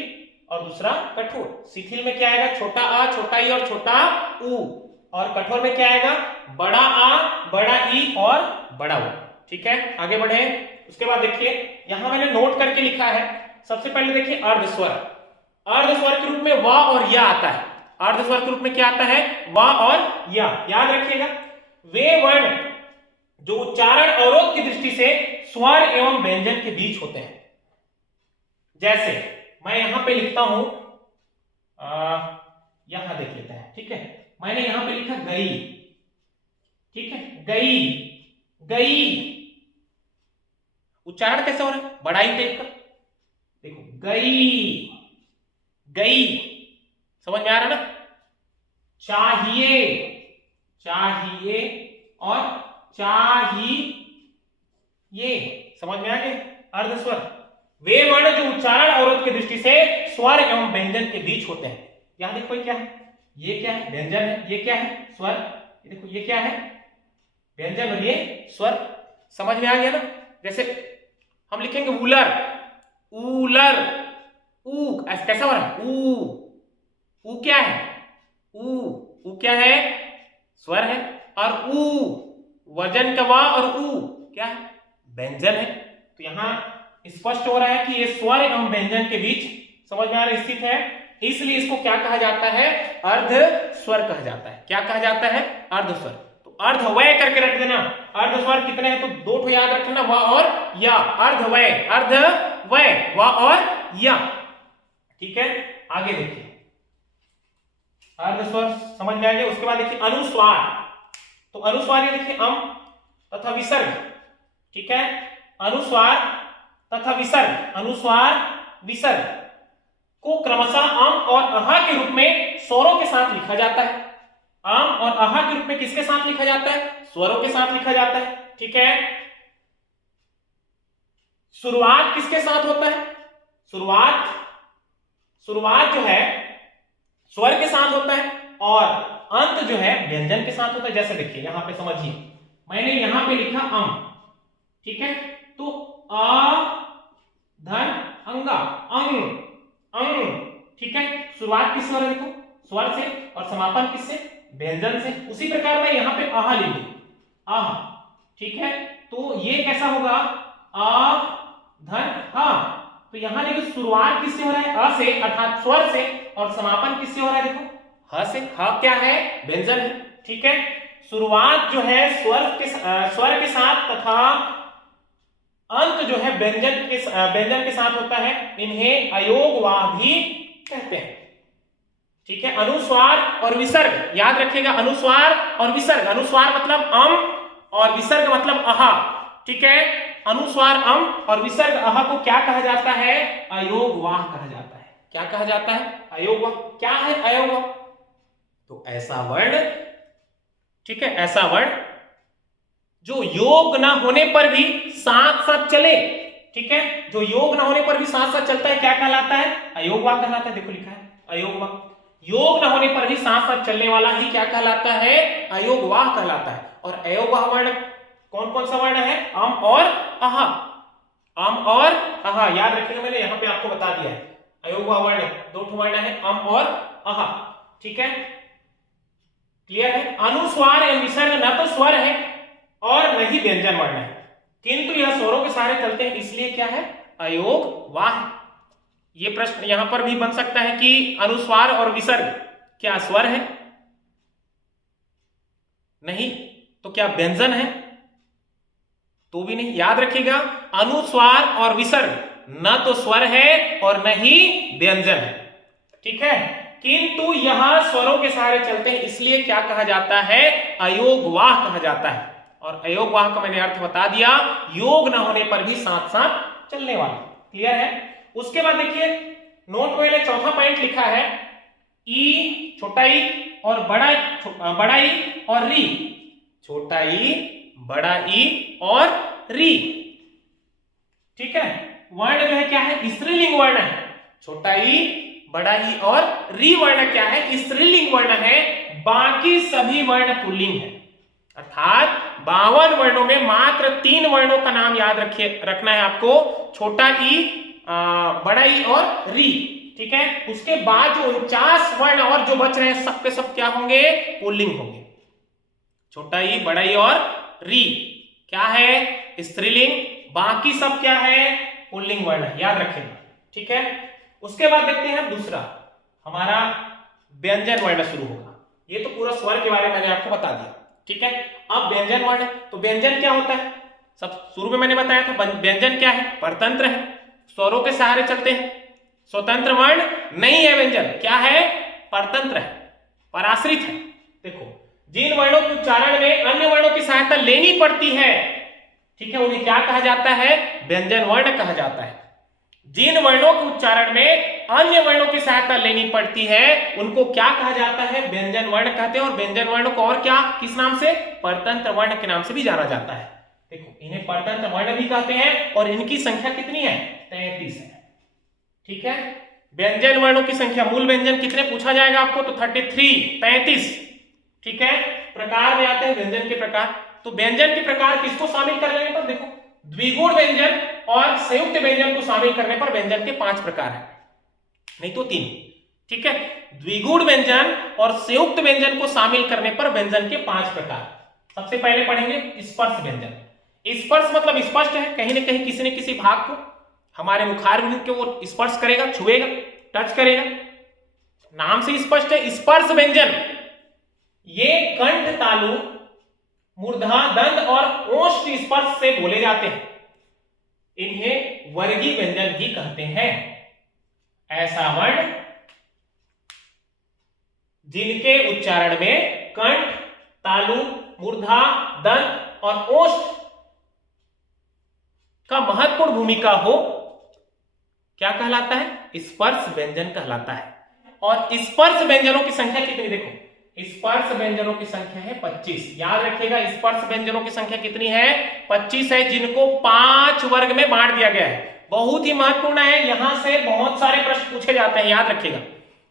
और दूसरा कठोर। शिथिल में क्या आएगा? छोटा आ, छोटा ई और छोटा उ, और कठोर में क्या आएगा? बड़ा आ, बड़ा ई और बड़ा उ। ठीक है, आगे बढ़े। उसके बाद देखिए यहां मैंने नोट करके लिखा है। सबसे पहले देखिए अर्धस्वर। अर्धस्वर के रूप में व और या आता है। अर्धस्वर के रूप में क्या आता है? व और या। याद रखिएगा वे वर्ण जो उच्चारण अवरोध की दृष्टि से स्वर एवं व्यंजन के बीच होते हैं। जैसे मैं यहां पे लिखता हूं, यहां देख लेते हैं। ठीक है, मैंने यहां पे लिखा गई। ठीक है, गई, गई। उच्चारण कैसा हो रहा है? बड़ाई टाइप का। देखो गई, गई, समझ में आ रहा ना? चाहिए, चाहिए और चाहिए, समझ में आ गया? अर्धस्वर वे वर्ण जो उच्चारण अवरोध की दृष्टि से स्वर एवं व्यंजन के बीच होते हैं। यहां देखो ये क्या है? ये क्या है? व्यंजन है। ये क्या है? स्वर। ये देखो ये क्या है? व्यंजन और ये स्वर। समझ में आ गया ना? जैसे हम लिखेंगे उलर, उलर, ऊ, कैसा हो रहा है? ऊ क्या है? ऊ क्या है? स्वर है। और ऊ वजन का वा और ऊ क्या है? व्यंजन है। तो यहां स्पष्ट हो रहा है कि ये स्वर एवं व्यंजन के बीच, समझ में आ रहा, स्थित है। इसलिए इसको क्या कहा जाता है? अर्ध स्वर कहा जाता है। क्या कहा जाता है? अर्ध स्वर। तो अर्धवय करके रख देना। अर्ध स्वर कितने हैं? तो दो ठो याद रखना, व और या। अर्धवय, अर्धवय, व और या। ठीक है, आगे देखिए अर्ध स्वर समझ में आ गया। उसके बाद देखिए अनुस्वार। तो अनुस्वार ये देखिए अम तथा विसर्ग। ठीक है, अनुस्वार तथा विसर्ग, अनुस्वार विसर्ग को क्रमशः अम और अहा के रूप में स्वरों के साथ लिखा जाता है। अम और अहा के रूप में किसके साथ लिखा जाता है? स्वरों के साथ लिखा जाता है। ठीक है, शुरुआत किसके साथ होता है? शुरुआत जो है स्वर के साथ होता है और अंत जो है व्यंजन के साथ होता है। जैसे देखिए यहां पे समझिए, मैंने यहां पे लिखा अम। ठीक है, तो अ धन अंगा, अंग, अंग। ठीक है, शुरुआत किस स्वर है? देखो स्वर से, और समापन किससे? व्यंजन से। उसी प्रकार मैं यहां पे आहा लिख दूं, आहा। ठीक है, तो ये कैसा होगा? अ धन हा। तो यहां देखो शुरुआत किससे हो रहा है? अ से, अर्थात स्वर से, और समापन किससे हो रहा है? देखो ह से। ह क्या है? व्यंजन है। ठीक है, शुरुआत जो है स्वर के साथ तथा अंत जो है व्यंजन के साथ होता है। इन्हें अयोगवाह भी कहते हैं। ठीक है, अनुस्वार और विसर्ग याद रखिएगा। अनुस्वार और विसर्ग, अनुस्वार मतलब अम और विसर्ग मतलब अहा। ठीक है, अनुस्वार अम और विसर्ग अहा को क्या कहा जाता है? अयोगवाह कहा जाता है। क्या कहा जाता है? अयोगवाह। क्या है अयोगवाह? तो ऐसा वर्ण, ठीक है, ऐसा वर्ण जो योग ना होने पर भी साथ साथ चले। ठीक है, जो योग ना होने पर भी साथ साथ चलता है, क्या कहलाता है? अयोगवाह कहलाता है। देखो लिखा है अयोगवाह। योग न होने पर भी साथ साथ चलने वाला ही क्या कहलाता है? अयोगवाह कहलाता है। और अयोगवाह वर्ण कौन कौन सा वर्ण है? अम और अहा। अम और अहा याद रखिएगा, मैंने यहां पे आपको बता दिया है। अयोगवाह वर्ण दो वर्ण है, अम और अहा। ठीक है, क्लियर है? अनुस्वार एवं विसर्ग न तो स्वर है और न ही व्यंजन वर्ण है, किंतु यह स्वरों के सहारे चलते हैं, इसलिए क्या है? अयोगवाह। ये प्रश्न यहां पर भी बन सकता है कि अनुस्वार और विसर्ग क्या स्वर है? नहीं। तो क्या व्यंजन है? तो भी नहीं। याद रखिएगा, अनुस्वार और विसर्ग न तो स्वर है और न ही व्यंजन है। ठीक है, किंतु यहां स्वरों के सहारे चलते हैं, इसलिए क्या कहा जाता है? अयोगवाह कहा जाता है। और अयोग वाहक का मैंने अर्थ बता दिया, योग न होने पर भी साथ साथ चलने वाला। क्लियर है? उसके बाद देखिए नोट में चौथा पॉइंट लिखा है ई, छोटा ई और बड़ा ई और री, छोटा ई, बड़ा ई और री। ठीक है, वर्ण जो है क्या है, स्त्रीलिंग वर्ण है। छोटा ई, बड़ा ई और री वर्ण क्या है, स्त्रीलिंग वर्ण है। बाकी सभी वर्ण पुल्लिंग है। अर्थात 52 वर्णों में मात्र 3 वर्णों का नाम याद रखना है आपको, छोटा ई, बड़ा ई और री। ठीक है, उसके बाद जो 49 वर्ण और जो बच रहे हैं सब के सब क्या होंगे, पुल्लिंग होंगे। छोटा ई, बड़ा ई और री क्या है, स्त्रीलिंग, बाकी सब क्या है, पुल्लिंग वर्ण है, याद रखेंगे। ठीक है, उसके बाद देखते हैं दूसरा हमारा व्यंजन वर्ण शुरू होगा। ये तो पूरा स्वर के बारे में मैंने आपको बता दिया। ठीक है, अब व्यंजन वर्ण, तो व्यंजन क्या होता है, सब शुरू में मैंने बताया था। व्यंजन क्या है, परतंत्र है, स्वरों के सहारे चलते हैं। स्वतंत्र वर्ण नहीं है व्यंजन, क्या है, परतंत्र है, पराश्रित है। देखो, जिन वर्णों के उच्चारण में अन्य वर्णों की सहायता लेनी पड़ती है, ठीक है, उन्हें क्या कहा जाता है, व्यंजन वर्ण कहा जाता है। जिन वर्णों के उच्चारण में अन्य वर्णों की सहायता लेनी पड़ती है उनको क्या कहा जाता है, व्यंजन वर्ण कहते हैं। और व्यंजन वर्ण को और क्या, किस नाम से, परतंत्र वर्ण के नाम से भी जाना जाता है। देखो, इन्हें परतंत्र वर्ण भी कहते हैं और इनकी संख्या कितनी है, 33 है। ठीक है, व्यंजन वर्णों की संख्या, मूल व्यंजन कितने पूछा जाएगा आपको, तो 33। ठीक है, प्रकार में आते हैं व्यंजन के प्रकार। तो व्यंजन के प्रकार किसको शामिल कर लेने पर, देखो, द्विगुण व्यंजन और संयुक्त व्यंजन को शामिल करने पर व्यंजन के 5 प्रकार है, नहीं तो 3। ठीक है, द्विगुण व्यंजन और संयुक्त व्यंजन को शामिल करने पर व्यंजन के 5 प्रकार। सबसे पहले पढ़ेंगे स्पर्श व्यंजन। स्पर्श मतलब स्पष्ट है, कहीं ना कहीं किसी न किसी भाग को हमारे मुखारविंद के वो स्पर्श करेगा, छुएगा, टच करेगा, नाम से स्पष्ट है। स्पर्श व्यंजन ये कंठ, तालु, मूर्धा, दंत और ओष्ठ स्पर्श से बोले जाते हैं। इन्हें वर्गीय व्यंजन भी कहते हैं। ऐसा वर्ण जिनके उच्चारण में कंठ, तालु, मूर्धा, दंत और ओष्ठ का महत्वपूर्ण भूमिका हो, क्या कहलाता है, स्पर्श व्यंजन कहलाता है। और स्पर्श व्यंजनों की संख्या कितनी, देखो, स्पर्श व्यंजनों की संख्या है 25। याद रखिएगा, स्पर्श व्यंजनों की संख्या कितनी है, 25 है, जिनको 5 वर्ग में बांट दिया गया है। बहुत ही महत्वपूर्ण है, यहां से बहुत सारे प्रश्न पूछे जाते हैं, याद रखिएगा।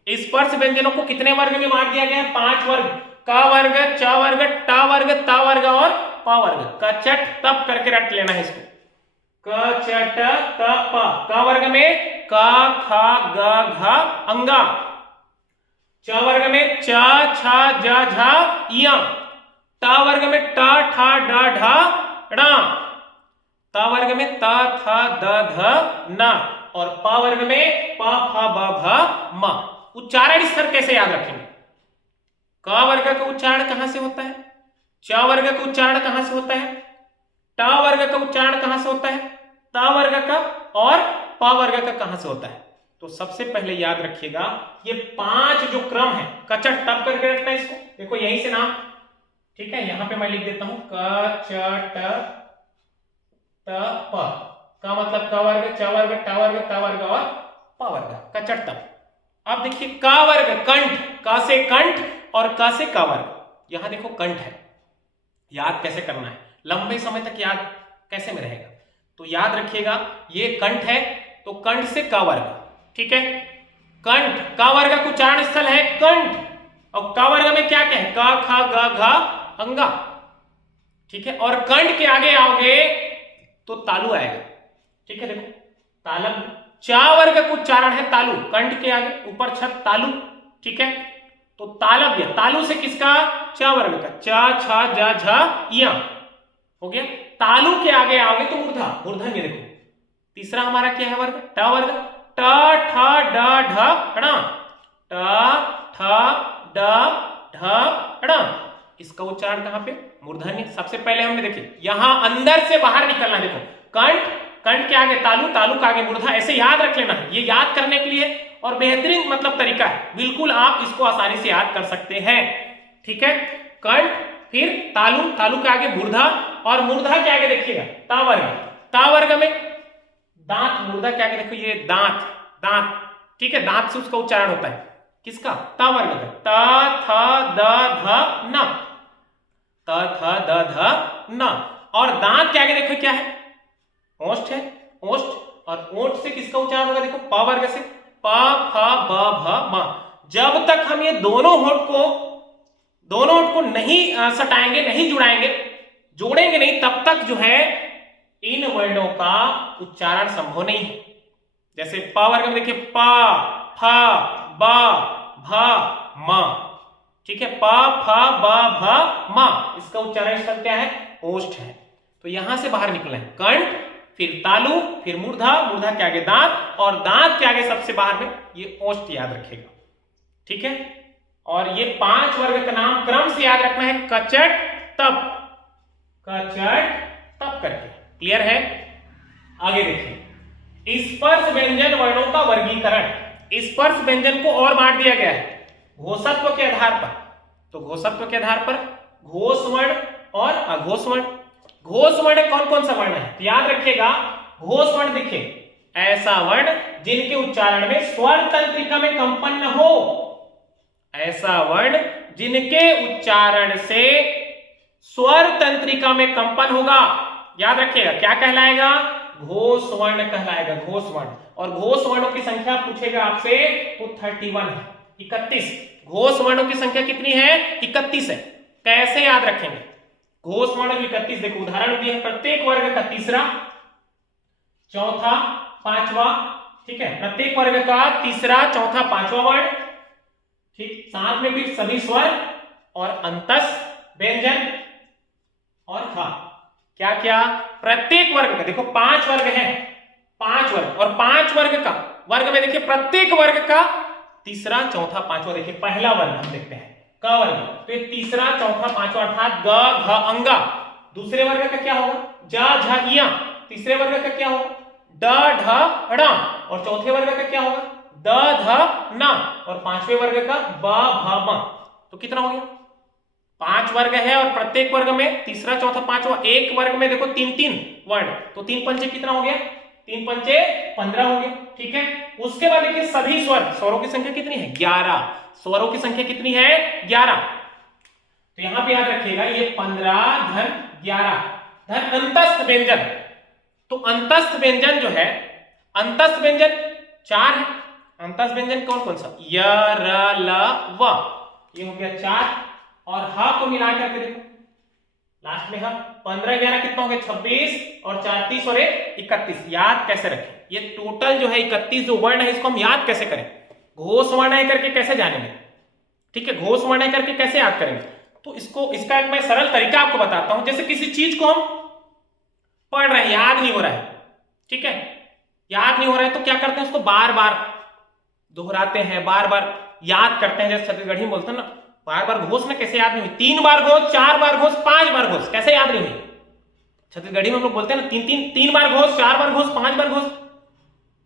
स्पर्श व्यंजनों को कितने वर्ग में बांट दिया गया है, 5 वर्ग, क वर्ग, च वर्ग, ट वर्ग, त वर्ग और प वर्ग। क चट तप करके रट लेना है इसको, क चट त प। क वर्ग में क ख ग घ अंगा, च वर्ग में च छ ज झ य, ट वर्ग में ट ठ ड ढ ण, त वर्ग में त थ द ध न और प वर्ग में प फ ब भ म। उच्चारण स्तर कैसे याद रखेंगे, क वर्ग का उच्चारण कहां से होता है, च वर्ग का उच्चारण कहां से होता है, ट वर्ग का उच्चारण कहां से होता है, त वर्ग का और प वर्ग का कहां से होता है। तो सबसे पहले याद रखिएगा ये 5 जो क्रम है, कचट तब करके रखना है इसको। देखो यहीं से नाम, ठीक है, यहां पे मैं लिख देता हूं क च ट त प। का मतलब क वर्ग, च वर्ग, ट वर्ग, त वर्ग और प वर्ग, कचट तब। अब देखिए क वर्ग, कंठ, क से कंठ और क से क वर्ग। यहां देखो कंठ है, याद कैसे करना है, लंबे समय तक याद कैसे में रहेगा, तो याद रखिएगा ये कंठ है, तो कंठ से क वर्ग। ठीक है, कंठ, क वर्ग का उच्चारण स्थल है कंठ, और क वर्ग में क्या क्या है, क ख ग घ अंगा। ठीक है, और कंठ के आगे आओगे तो तालु आएगा। ठीक है, देखो तालम, च वर्ग का उच्चारण है तालु, कंठ के आगे ऊपर छत तालु। ठीक है, तो तालव्य, तालु से किसका, च वर्ग का, च छ ज झ य हो गया। तालु के आगे आओगे तो मूर्धा, मूर्धन्य। देखो तीसरा हमारा क्या है वर्ग, ट वर्ग, ट ठ ड ढ ण, ट ठ ड ढ ण, इसका उच्चारण कहां पे, मूर्धन्य। सबसे पहले हमने देखिए यहां अंदर से बाहर निकलना, देखो कंठ, कंठ के आगे तालु, तालु के आगे मूर्धा, ऐसे याद रख लेना है। ये याद करने के लिए और बेहतरीन मतलब तरीका है, बिल्कुल आप इसको आसानी से याद कर सकते हैं। ठीक है, कंठ, फिर तालु, तालु के आगे मूर्धा, और मूर्धा के आगे देखिएगा ता वर्ग, ता वर्ग में दांत, मूर्धा के आगे देखो ये दांत, दांत, ठीक है, दांत से उसका उच्चारण होता है किसका, ता वर्ग का, त थ द ध न, त थ द ध न, और दांत के आगे देखो क्या है, ओष्ठ है, ओष्ठ, और ओष्ठ से किसका उच्चारण होगा देखो प वर्ग से, प फ ब भ म। जब तक हम ये दोनों होठ को नहीं सटाएंगे, नहीं जुड़ाएंगे, जोड़ेंगे नहीं, तब तक जो है इन वर्णों का उच्चारण संभव नहीं है। जैसे प वर्ग में देखिए प, फ, ब, भ, म, ठीक है, प, फ, ब, भ, म, इसका उच्चारण स्थल क्या है, ओष्ठ है। तो यहां से बाहर निकलना है कंठ, फिर तालु, फिर मूर्धा, मूर्धा के आगे दांत, और दांत के आगे सबसे बाहर में ये ओष्ठ याद रखेगा, ठीक है। और ये 5 वर्ग का नाम क्रम से याद रखना है, कचट तप, कचट तप करके, क्लियर है। आगे देखिए स्पर्श व्यंजन वर्णों का वर्गीकरण। स्पर्श व्यंजन को और बांट दिया गया है घोषत्व के आधार पर। तो घोषत्व के आधार पर घोष वर्ण और अघोष वर्ण। घोष वर्ण कौन कौन सा वर्ण है, तो याद रखिएगा घोष वर्ण देखिए ऐसा वर्ण जिनके उच्चारण में स्वर तंत्रिका में कंपन न हो, ऐसा वर्ण जिनके उच्चारण से स्वर तंत्रिका में कंपन होगा, याद रखिएगा क्या कहलाएगा, घोष वर्ण कहलाएगा, घोष वर्ण। और घोष वर्णों की संख्या पूछेगा आपसे तो 31 है, 31 घोष वर्णों की संख्या कितनी है, 31 है। कैसे याद रखेंगे घोष वर्ण 31, देखो उदाहरण दिए हैं, प्रत्येक वर्ग का तीसरा, चौथा, पांचवा, ठीक है, प्रत्येक वर्ग का तीसरा, चौथा, पांचवा वर्ण, ठीक, साथ में फिर सभी स्वर और अंतस व्यंजन, और हा, क्या क्या, प्रत्येक वर्ग का, देखो 5 वर्ग है, 5 वर्ग, और 5 वर्ग का वर्ग में देखिए प्रत्येक वर्ग का तीसरा, चौथा, पांचवा, देखिए पहला वर्ग हम देखते हैं क वर्ग, तो ये तीसरा, चौथा, पांचवा अर्थात ग घ अंगा। दूसरे वर्ग का क्या होगा, जा झ इया। तीसरे वर्ग का क्या होगा, ड ढ ड़, और चौथे वर्ग का क्या होगा, द ध न, और पांचवें वर्ग का ब भ म। तो कितना हो गया, 5 वर्ग है, और प्रत्येक वर्ग में तीसरा, चौथा, पांचवा, एक वर्ग में देखो 3-3 वर्ण, तो 3 पंचे कितना हो गया, 3 पंचे 15 हो गया, ठीक है। उसके बाद देखिए सभी स्वर, स्वरों की संख्या कितनी है, 11, स्वरों की संख्या कितनी है, 11। तो यहां पे याद रखिएगा ये 15 धन 11 धन अंतस्थ व्यंजन। तो अंतस्थ व्यंजन जो है, अंतस्थ व्यंजन 4 है। अंतस्थ व्यंजन कौन कौन सा, य र ल व, ये हो गया 4, और ह को मिला करके देखो लास्ट में, 15 11 कितना हो गया, 26, और 4 30 और 1 31। याद कैसे रखें, ये टोटल जो है 31 जो वर्ण है इसको हम याद कैसे करें, घोष वर्ण है करके कैसे जानेंगे, ठीक है, घोष वर्ण है करके कैसे याद करेंगे। तो इसका एक मैं सरल तरीका आपको बताता हूं। जैसे किसी चीज को हम पढ़ रहे हैं, याद नहीं हो रहा है, ठीक है, याद नहीं हो रहा है, तो क्या करते हैं, उसको बार बार दोहराते हैं, बार बार याद करते हैं। जैसे छत्तीसगढ़ी में बोलते हैं ना, बार बार घोष में कैसे याद नहीं हुई, 3 बार घोष, 4 बार घोष, 5 बार घोष, कैसे याद नहीं हुई। छत्तीसगढ़ी में हम लोग बोलते हैं ना, 3 बार घोष, 4 बार घोष, 5 बार घोष।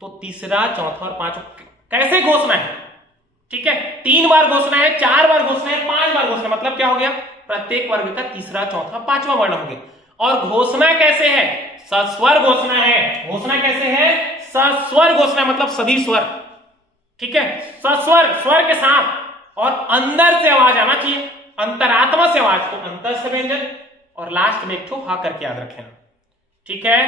तो तीसरा, चौथा और पांचवा कैसे घोषणा है, ठीक है, 3 बार घोषणा है, 4 बार घोषणा है, 5 बार घोषणा, मतलब क्या हो गया, प्रत्येक वर्ग का तीसरा, चौथा, पांचवा वर्ण हो गया। और घोषणा कैसे है, सस्वर घोषणा है। घोषणा कैसे है, सस्वर घोषणा, मतलब सभी स्वर, ठीक है, सस्वर, स्वर के साथ, और अंदर से आवाज आना चाहिए, अंतरात्मा से आवाज को अंतस्थ व्यंजन, और लास्ट में एक ठो हा करके याद रखेना, ठीक है।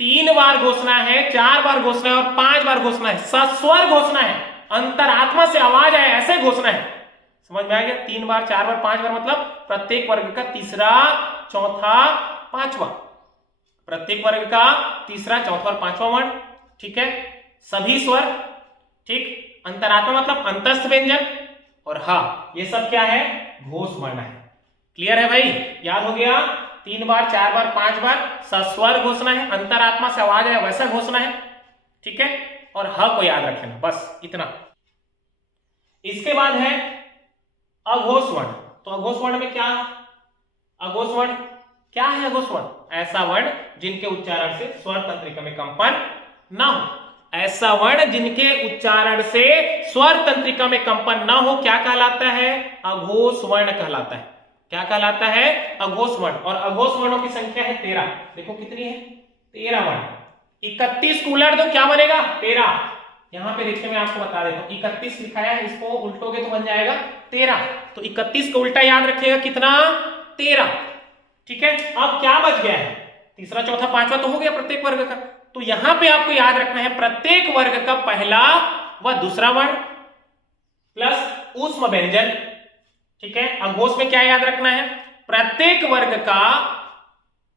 3 बार घोषणा है, 4 बार घोषणा है, और 5 बार घोषणा है, सस्वर घोषणा है, अंतरात्मा से आवाज आए ऐसे घोषणा है। समझ में आ गया, 3 बार, 4 बार, 5 बार, मतलब प्रत्येक वर्ग का तीसरा, चौथा, पांचवा, प्रत्येक वर्ग का तीसरा, चौथा और पांचवा वर्ण, ठीक है, सभी स्वर, ठीक, अंतरात्मा मतलब अंतस्थ व्यंजन, और हा, ये सब क्या है, घोष वर्ण है। क्लियर है भाई, याद हो गया, 3 बार, 4 बार, 5 बार सस्वर घोषणा है, अंतरात्मा से आवाज है वैसा घोषणा है, ठीक है, और ह को याद रखना, बस इतना। इसके बाद है अघोष वर्ण। तो अघोष वर्ण में क्या, अघोष वर्ण क्या है, अघोष वर्ण ऐसा वर्ण जिनके उच्चारण से स्वर तंत्रिका में कंपन ना हो। ऐसा वर्ण जिनके उच्चारण से स्वर तंत्रिका में कंपन ना हो क्या कहलाता है, अघोष वर्ण कहलाता है। क्या कहलाता है? अघोष वर्ण। और अघोष वर्णों की संख्या है 13। देखो कितनी है? 13 वर्ण। 31 को उलट दो, क्या बनेगा? 13। यहां पे देखिए मैं आपको बता देता हूं, 31 लिखाया है, इसको उल्टोगे तो बन जाएगा 13। तो 31 को उल्टा याद रखिएगा, कितना? 13। ठीक है, अब क्या बच गया है? तीसरा, चौथा, पांचवा तो हो गया प्रत्येक वर्ग का। तो यहां पे आपको याद रखना है प्रत्येक वर्ग का पहला व दूसरा वर्ण प्लस ऊष्म व्यंजन। ठीक है, अघोष में क्या याद रखना है? प्रत्येक वर्ग का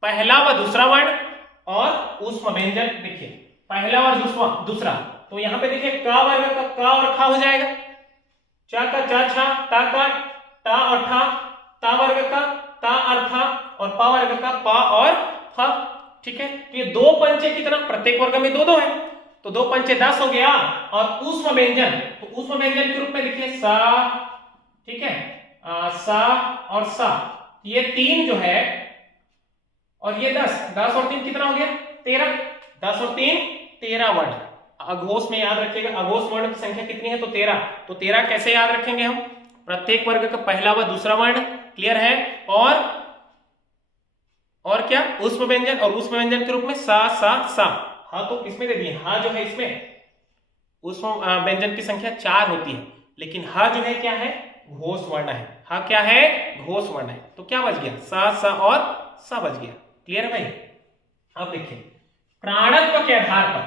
पहला व दूसरा वर्ण और ऊष्म व्यंजन। देखिए पहला और दूसरा, तो यहां पे देखिए का वर्ग का का और खा हो जाएगा, चा का चा छा, ता का टा और ठा, ता वर्ग का ता और था, और पा वर्ग का पा और था। ठीक है, तो ये दो पंचे कितना? प्रत्येक वर्ग में दो दो है, तो दो पंचे 10 हो गया। और ऊष्म व्यंजन, तो ऊष्म व्यंजन के रूप में लिखिए सा। ठीक है, सा और सा, ये 3 जो है, और ये 10, 10 और 3 कितना हो गया? 13। 10 और 3 13 वर्ण। अघोष में याद रखिएगा, अघोष वर्ण की संख्या कितनी है? तो 13। तो 13 कैसे याद रखेंगे हम? प्रत्येक वर्ग का पहला व दूसरा वर्ण, क्लियर है, और क्या? ऊष्म व्यंजन, और ऊष्म व्यंजन के रूप में सा सा सा। हाँ तो किसमें दे दिए? हाँ जो है इसमें ऊष्म व्यंजन की संख्या 4 होती है, लेकिन हा जो है क्या है? घोष वर्ण है। हा क्या है? घोष वर्ण है। तो क्या बच गया? सा सा और सा बच गया। क्लियर है भाई? अब देखिए प्राणत्व के आधार पर,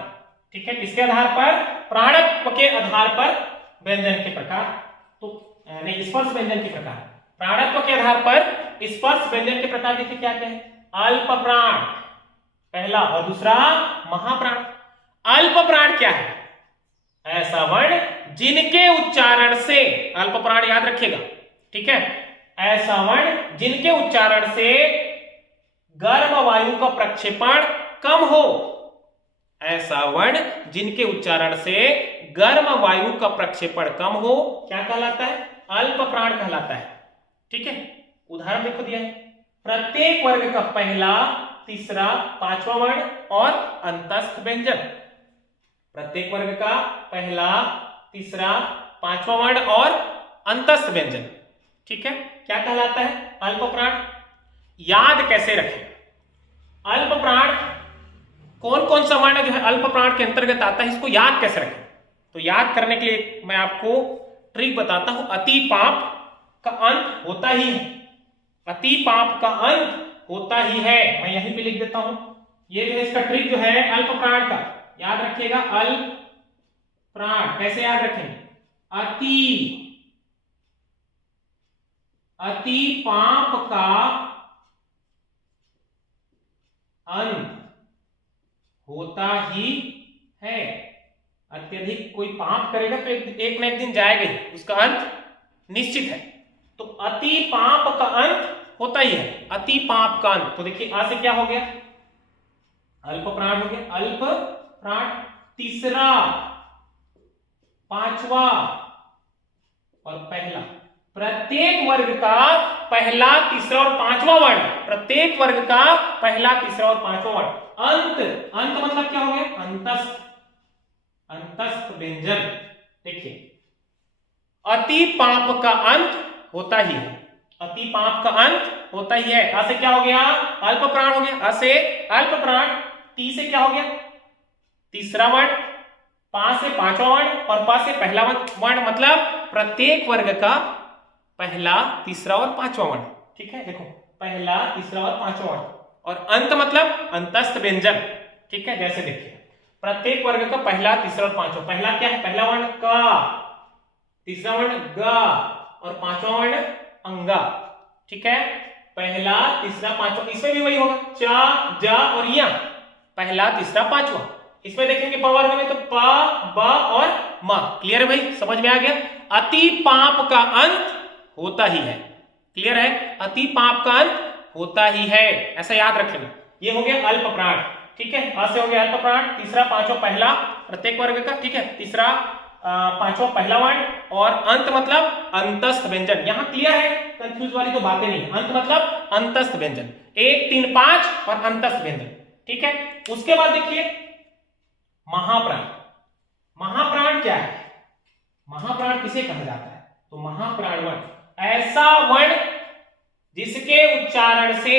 ठीक है, किसके आधार पर? प्राणत्व के आधार पर व्यंजन के प्रकार, तो नहीं, स्पर्श व्यंजन के प्रकार। प्राणत्व के आधार पर स्पर्श व्यंजन के प्रकार देखिए क्या क्या है? अल्प प्राण पहला, और दूसरा महाप्राण। अल्प प्राण क्या है? ऐसा वर्ण जिनके उच्चारण से, अल्प प्राण याद रखिएगा, ठीक है, ऐसा वर्ण जिनके उच्चारण से गर्म वायु का प्रक्षेपण कम हो। ऐसा वर्ण जिनके उच्चारण से गर्म वायु का प्रक्षेपण कम हो, क्या कहलाता है? अल्प प्राण कहलाता है। ठीक है, उदाहरण देखो दिया है, प्रत्येक वर्ग का पहला, तीसरा, पांचवा वर्ण और अंतस्थ व्यंजन। प्रत्येक वर्ग का पहला, तीसरा, पांचवा वर्ण और अंतस्थ व्यंजन, ठीक है, क्या कहलाता है? अल्प प्राण। याद कैसे रखें? अल्प प्राण कौन कौन सा वर्ण जो है अल्प प्राण के अंतर्गत आता है, इसको याद कैसे रखें? तो याद करने के लिए मैं आपको ट्रिक बताता हूं। अति पाप का अंत होता ही है, अति पाप का अंत होता ही है, मैं यहीं पे लिख देता हूं। ये जो है इसका ट्रिक जो है अल्प प्राण का, याद रखिएगा। अल्प प्राण कैसे याद रखेंगे? अति पाप का अंत होता ही है। अत्यधिक कोई पाप करेगा तो एक ना एक दिन जाएगा ही, उसका अंत निश्चित है। तो अति पाप का अंत होता ही है, अति पाप का अंत। तो देखिए आ से क्या हो गया? अल्प प्राण हो गया, अल्प प्राण। तीसरा, पांचवा और पहला, प्रत्येक वर्ग का पहला, तीसरा और पांचवा वर्ण, प्रत्येक वर्ग का पहला, तीसरा और पांचवा वर्ण। अंत, अंत मतलब क्या हो गया? अंतस्थ, अंतस्थ व्यंजन। देखिए अति पाप का अंत होता ही है, अति पाप का अंत होता ही है। अ से क्या हो गया? अल्प प्राण हो गया, अ से अल्प प्राण। ती से क्या हो गया? तीसरा वर्ण, पा से पांचवा वर्ण और पा से पहला वर्ण, मतलब प्रत्येक वर्ग का पहला, तीसरा और पांचवा वर्ण। ठीक है, देखो पहला, तीसरा और पांचवा वर्ण। और अंत मतलब अंतस्थ व्यंजन। ठीक है, जैसे देखिए प्रत्येक वर्ग का पहला, तीसरा और पांचवा। पहला क्या है? पहला वर्ण का, तीसरा वर्ण गा और पांचवा वर्ण अंगा। ठीक है, पहला, तीसरा, पांचवा। इसमें भी वही होगा, चा, जा और या, पहला, तीसरा, पांचवा। इसमें देखेंगे प वर्ग में तो पा, बा और मा। क्लियर है भाई? समझ में आ गया? अति पाप का अंत होता ही है। क्लियर है? अति पाप का अंत होता ही है, ऐसा याद रखेंगे। ये हो गया अल्प प्राण। ठीक है, आ से हो गया अल्प प्राण, तीसरा, पांचवा, पहला प्रत्येक वर्ग का। ठीक है, तीसरा, पांचवा पहला वर्ण, और अंत मतलब अंतस्थ व्यंजन। यहां क्लियर है? कंफ्यूज वाली तो बातें नहीं। अंत मतलब अंतस्थ व्यंजन, 1, 3, 5 और अंतस्थ व्यंजन। ठीक है, उसके बाद देखिए महाप्राण। महाप्राण क्या है? महाप्राण किसे कहा जाता है? तो महाप्राण वर्ण ऐसा वर्ण जिसके उच्चारण से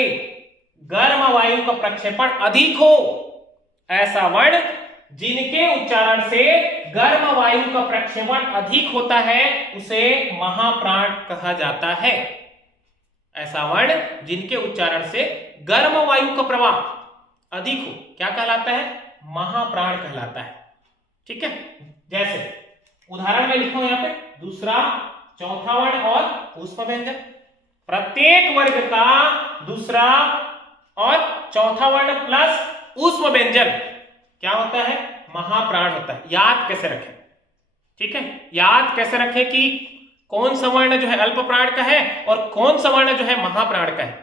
गर्म वायु का प्रक्षेपण अधिक हो। ऐसा वर्ण जिनके उच्चारण से गर्म वायु का प्रक्षेपण अधिक होता है उसे महाप्राण कहा जाता है। ऐसा वर्ण जिनके उच्चारण से गर्म वायु का प्रवाह अधिक हो क्या कहलाता है? महाप्राण कहलाता है। ठीक है, जैसे उदाहरण में लिखा हूं यहां पे दूसरा, चौथा वर्ण और ऊष्म व्यंजन। प्रत्येक वर्ग का दूसरा और चौथा वर्ण प्लस ऊष्म व्यंजन क्या होता है? महाप्राण होता है। याद कैसे रखें? ठीक है, याद कैसे रखें कि कौन सा वर्ण जो है अल्प प्राण का है और कौन सा वर्ण जो है महाप्राण का है।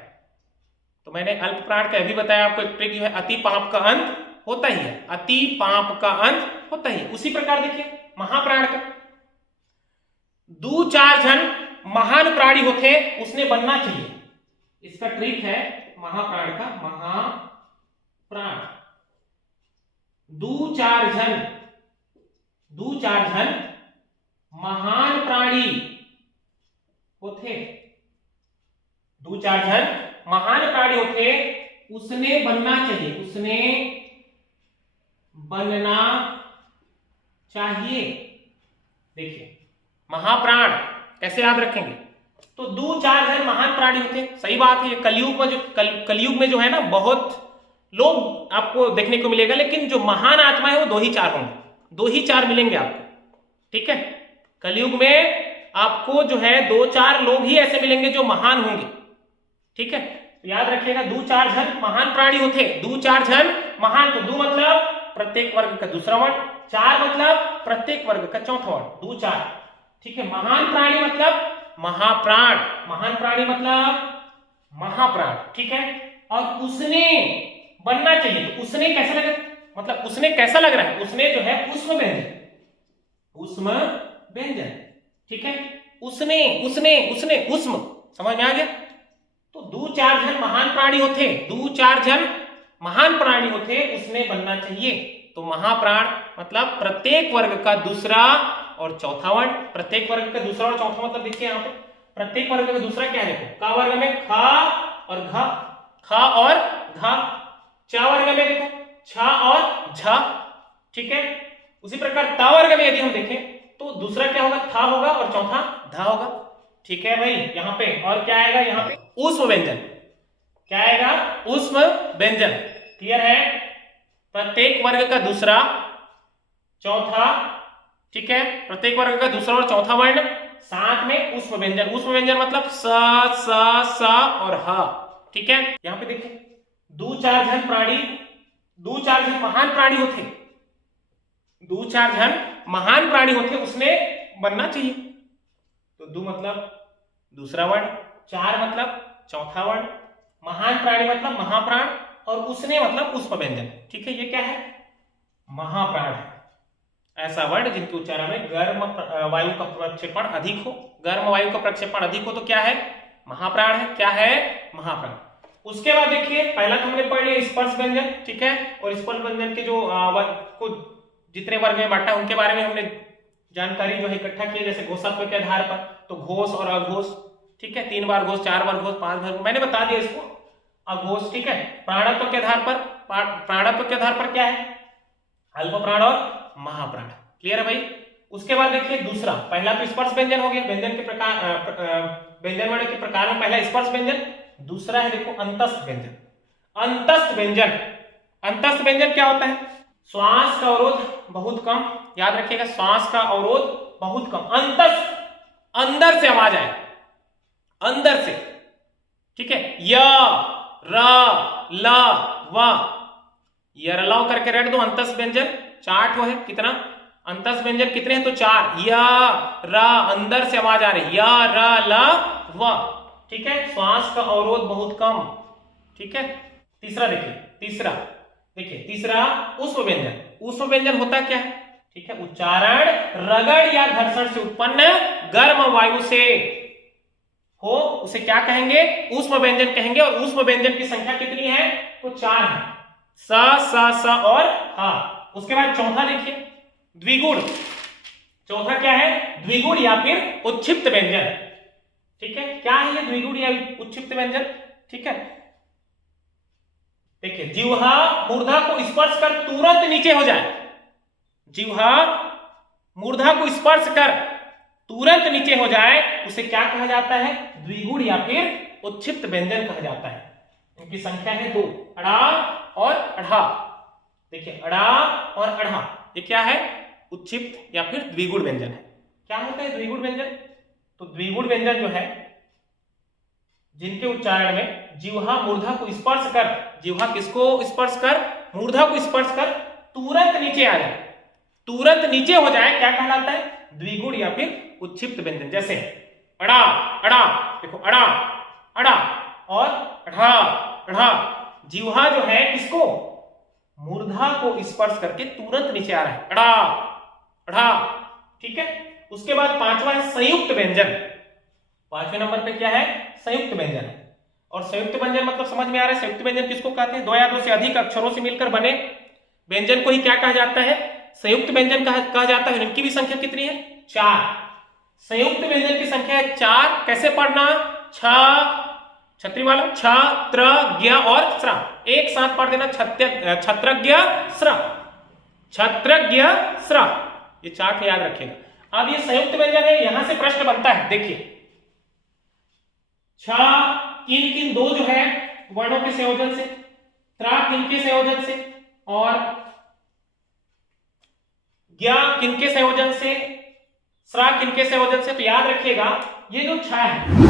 तो मैंने अल्प प्राण का अभी बताया आपको एक ट्रिक जो है, अति पाप का अंत होता ही है, अति पाप का अंत होता ही। उसी प्रकार देखिए महाप्राण का, दो चार जन महान प्राणी होते उसने बनना चाहिए। इसका ट्रिक है महाप्राण का, महाप्राण। दो चार जन महान प्राणी होते, दो चार जन महान प्राणी होते उसने बनना चाहिए, उसने बनना चाहिए। देखिए महाप्राण कैसे याद रखेंगे? तो दो चार जन महान प्राणी होते, सही बात है। कलयुग में जो है ना बहुत लोग आपको देखने को मिलेगा, लेकिन जो महान आत्मा है वो दो ही चार होंगे, दो ही चार मिलेंगे आपको। ठीक है, कलयुग में आपको जो है दो चार लोग ही ऐसे मिलेंगे जो महान होंगे। ठीक है, तो याद रखिएगा दो चार जन महान प्राणी होते, दो चार जन महान। तो दो मतलब प्रत्येक वर्ग का दूसरा वर्ण, चार मतलब प्रत्येक वर्ग का चौथा वर्ण, दो चार। ठीक है, महान प्राणी मतलब महाप्राण, महान प्राणी मतलब महाप्राण। ठीक है, और उसने बनना चाहिए। तो उसने कैसा लग रहा है? मतलब उसने कैसा लग रहा है? उसने जो है ऊष्म व्यंजन, ऊष्म व्यंजन। ठीक है, उसने उसने उसने ऊष्म, समझ में आ गया? तो दो चार जन महान प्राणी होते, दो चार जन महान प्राणी होते उसने बनना चाहिए। तो महाप्राण मतलब प्रत्येक वर्ग का दूसरा और चौथा वर्ण। प्रत्येक वर्ग का दूसरा और चौथा मतलब देखिए यहाँ पे प्रत्येक वर्ग का दूसरा क्या है? देखो का वर्ग में खा और घा, खा और घा। चा वर्ग में देखो छा और झा। ठीक है, उसी प्रकार ता वर्ग में यदि हम देखें तो दूसरा क्या होगा? था होगा और चौथा धा होगा। ठीक है भाई, यहाँ पे और क्या आएगा? यहाँ पे ऊष्म व्यंजन। क्या आएगा? ऊष्म व्यंजन। क्लियर है? प्रत्येक वर्ग का दूसरा चौथा, ठीक है, प्रत्येक वर्ग का दूसरा और चौथा वर्ण साथ में ऊष्म व्यंजन। ऊष्म व्यंजन मतलब स और ह। ठीक है, यहाँ पे देखिए दो चार जन प्राणी, दो चार जन महान प्राणी होते, दो चार जन महान प्राणी होते उसने बनना चाहिए। तो दो मतलब दूसरा वर्ण, चार मतलब चौथा वर्ण, महान प्राणी मतलब महाप्राण और उसने मतलब ऊष्म व्यंजन। ठीक है, ये क्या है? महाप्राण है। ऐसा वर्ण जिनके उच्चारण में गर्म वायु का प्रक्षेपण अधिक हो। गर्म वायु का प्रक्षेपण अधिक हो तो क्या है? महाप्राण है। क्या है? महाप्राण। उसके बाद देखिए पहला तो हमने पढ़ लिया स्पर्श व्यंजन। ठीक है, और स्पर्श व्यंजन के जो को जितने वर्ग में बांटा उनके बारे में हमने जानकारी जो है इकट्ठा की, जैसे घोषत्व के आधार पर तो घोष और अघोष। ठीक है, 3 बार घोष, 4 बार घोष, 5 बार, मैंने बता दिया इसको अघोष। ठीक है, प्राणत्व के आधार पर, प्राणत्व के आधार पर क्या है? अल्प प्राण और महाप्राण। क्लियर है भाई? उसके बाद देखिए दूसरा, पहला तो स्पर्श व्यंजन हो गया, व्यंजन के प्रकार, व्यंजन वर्ण के प्रकार में पहला स्पर्श व्यंजन। दूसरा है देखो अंतस्थ व्यंजन। अंतस्थ व्यंजन, अंतस्थ व्यंजन क्या होता है? श्वास का अवरोध बहुत कम, याद रखिएगा श्वास का अवरोध बहुत कम। अंतस्थ, अंदर से आवाज आए, अंदर से। ठीक है, य र ल व, यरलाव करके रेड दो। अंतस्थ व्यंजन 4 है। कितना अंतस्थ व्यंजन कितने हैं? तो 4। य र, अंदर से आवाज आ रही, य र ल व। ठीक है, श्वास का अवरोध बहुत कम। ठीक है, तीसरा देखिए, तीसरा देखिए, तीसरा ऊष्म व्यंजन। ऊष्म व्यंजन होता क्या है? ठीक है, उच्चारण रगड़ या घर्षण से उत्पन्न गर्म वायु से हो उसे क्या कहेंगे? ऊष्म व्यंजन कहेंगे। और ऊष्म व्यंजन की संख्या कितनी है? तो 4 है, स और हा। उसके बाद चौथा देखिए द्विगुण। चौथा क्या है? द्विगुण या फिर उत्क्षिप्त व्यंजन। ठीक है, क्या है ये द्विगुण या उच्छिप्त व्यंजन। ठीक है, देखिए जिह्वा मूर्धा को स्पर्श कर तुरंत नीचे हो जाए, जिह्वा मूर्धा को स्पर्श कर तुरंत नीचे हो जाए, उसे क्या कहा जाता है, द्विगुण या फिर उच्छिप्त व्यंजन कहा जाता है। इनकी संख्या है 2, अड़ा और अढ़ा। देखिए अड़ा और अढ़ा, ये क्या है, उच्छिप्त या फिर द्विगुण व्यंजन है। क्या होता है द्विगुण व्यंजन, तो द्विगुण व्यंजन जो है जिनके उच्चारण में जिह्वा मूर्धा को स्पर्श कर, जिह्वा किसको स्पर्श कर, मूर्धा को स्पर्श कर तुरंत नीचे आ जाए, तुरंत नीचे हो जाए, क्या कहलाता है, द्विगुण या फिर उच्छिप्त व्यंजन। जैसे अड़ा अड़ा, देखो अड़ा अड़ा और अढ़ा अढ़ा, जिह्वा जो है किसको, मूर्धा को स्पर्श करके तुरंत नीचे आ रहा है, अड़ा अढ़ा। ठीक है, उसके बाद पांचवा है संयुक्त व्यंजन। पांचवें नंबर पे क्या है, संयुक्त व्यंजन है। और संयुक्त व्यंजन मतलब समझ में आ रहा है, संयुक्त व्यंजन किसको कहते हैं, दो या दो से अधिक अक्षरों से मिलकर बने व्यंजन को ही क्या कहा जाता है, संयुक्त व्यंजन कहा जाता है। इनकी भी संख्या कितनी है, 4। संयुक्त व्यंजन की संख्या है 4। कैसे पढ़ना, छ, छत्री वाला, छ त्र ज्ञ और स्र, एक साथ पढ़ देना, छत्रज्ञ स्र, छत्रज्ञ स्र, ये 4 याद रखिएगा। अब ये संयुक्त व्यंजन है, यहां से प्रश्न बनता है, देखिए छ किन किन दो जो है वर्णों के संयोजन से, त्रा किन के संयोजन से और ज्ञ किन के संयोजन से, स्रा किन के संयोजन से। तो याद रखिएगा ये जो छ है,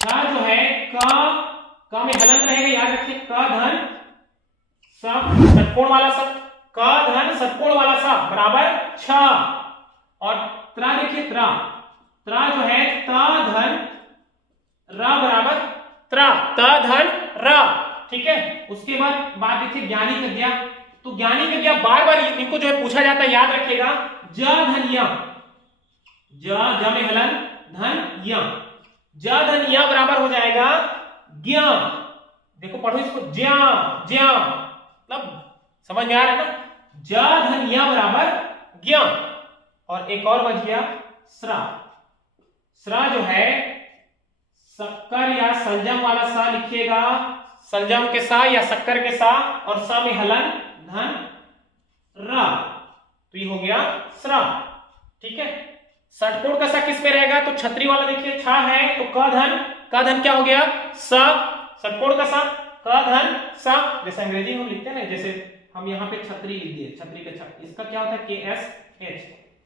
छ जो है क में हलंत रहेगा, याद रखिए, क धन स षटकोण वाला स, क धन षटकोण वाला स बराबर 6। और त्रा देखिए, त्रा त्रा जो है त धन र बराबर त्रा, त धन र। ठीक है, उसके बाद बात देखिए ज्ञानी का ज्ञा, तो ज्ञानी का ज्ञा बार बार इनको जो है पूछा जाता है, याद रखिएगा, ज धन य, ज में हलन धन य, ज धन य बराबर हो जाएगा ज्ञ। देखो पढ़ो इसको, ज्ञ ज्ञ, मतलब समझ में आ रहा है ना, ज धन य बराबर ज्ञ। और एक और बच गया स्रा, स्रा जो है शक्कर या संजम वाला सा लिखिएगा, संजम के सा या शक्कर के सा, और सा में हलन धन र, तो ये हो गया स्रा। ठीक है, षटकोण का सा किस पे रहेगा, तो छतरी वाला देखिए, छ है तो क धन क्या हो गया, स, षटकोण का सा क धन सा, जैसे अंग्रेजी में हम लिखते हैं ना, जैसे हम यहाँ पे छतरी लिख दिए, छतरी का छ, इसका क्या होता है, KSH,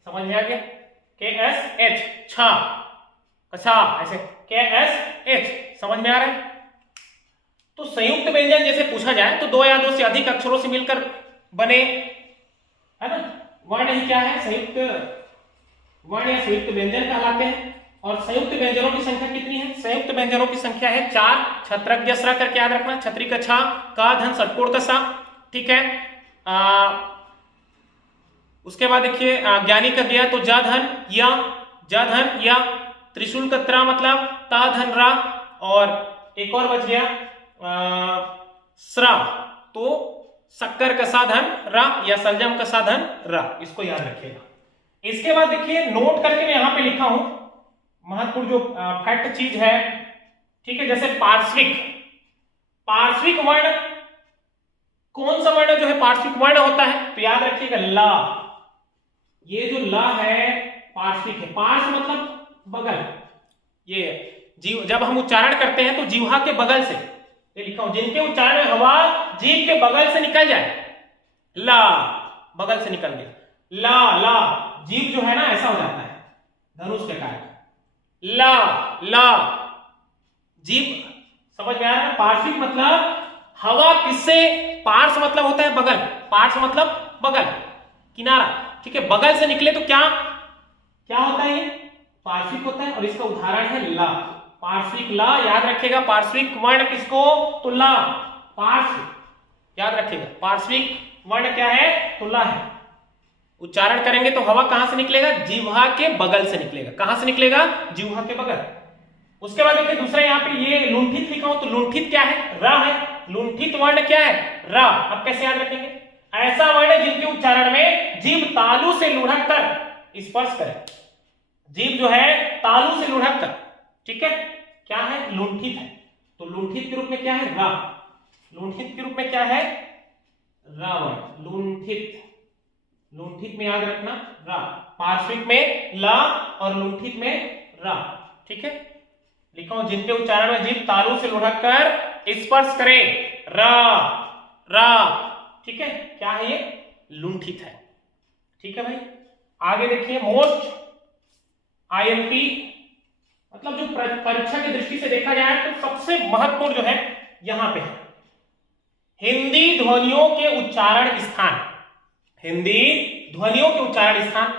समझ में आ गया, KSH, छ, अच्छा ऐसे KSH, समझ में आ रहा है। तो संयुक्त व्यंजन जैसे पूछा जाए तो दो या दो से अधिक अक्षरों से मिलकर बने, है ना, वर्ण ही क्या है, संयुक्त वर्ण या संयुक्त व्यंजन कहलाते हैं। और संयुक्त व्यंजनों की संख्या कितनी है, संयुक्त व्यंजनों की संख्या है 4। छत्रज्ञ स्र करके याद रखना, छतरी का छ, का धन षटकोण का सा। ठीक है, उसके बाद देखिए ज्ञानी का ज्ञा, तो ज धन या, ज धन या, त्रिशूल का त्रा मतलब ता धन रा, और एक और बच गया स्रा, तो शक्कर का साधन रा या संजम का साधन रा, इसको याद रखिएगा। इसके बाद देखिए नोट करके मैं यहां पे लिखा हूं महत्वपूर्ण जो फैक्ट चीज है। ठीक है, जैसे पार्श्विक, पार्श्विक वर्ण, कौन सा वर्ण जो है पार्श्विक वर्ण होता है, तो याद रखिएगा ला, ये जो ला है पार्श्विक है, पार्श्व मतलब बगल, ये जीव जब हम उच्चारण करते हैं तो जीवा के बगल से, ये लिखा हूं, जिनके उच्चारण में हवा जीभ के बगल से निकल जाए, ला, बगल से निकल गया, ला ला, जीभ जो है ना ऐसा हो जाता है धनुष के कारण, ला ला, जीभ, समझ में आ रहा है। पार्श्विक मतलब हवा किससे, पार्श्व मतलब होता है बगल, पार्श्व मतलब बगल, किनारा। ठीक है, बगल से निकले तो क्या क्या होता है, ये पार्श्विक होता है, और इसका उदाहरण है ला, पार्श्विक ला, याद रखिएगा। पार्श्विक वर्ण किसको, तो ला, पार्श्व, याद रखिएगा, पार्श्विक वर्ण क्या है, तो ला है। उच्चारण करेंगे तो हवा कहां से निकलेगा, जिह्वा के बगल से निकलेगा, कहां से निकलेगा, जिह्वा के बगल। उसके बाद देखिए दूसरा यहाँ पे ये लुंठित लिखा हूं, तो लुंठित क्या है, रा है, लुंठित वर्ण क्या है, रा। अब कैसे याद रखेंगे, ऐसा वर्ण जिनके उच्चारण में जीभ तालु से लुढ़क कर स्पर्श करे, जीभ जो है तालु से लुढ़क कर ठीक है, क्या है, लुंठित है। तो लुंठित के रूप में क्या है, रा। लुंठित के रूप में क्या है, रावण। लुंठित, लुंठित में याद रखना रा, पार्श्विक में ला और लुंठित में रा। ठीक है, लिखो, जिनके उच्चारण में जीभ तालु से लुढ़क कर स्पर्श करे, रा रा। ठीक है, क्या है ये, लुंठित है। ठीक है भाई, आगे देखिए, मोस्ट, आईएमपी, मतलब जो परीक्षा की दृष्टि से देखा जाए तो सबसे महत्वपूर्ण जो है यहां पे है हिंदी ध्वनियों के उच्चारण स्थान। हिंदी ध्वनियों के उच्चारण स्थान।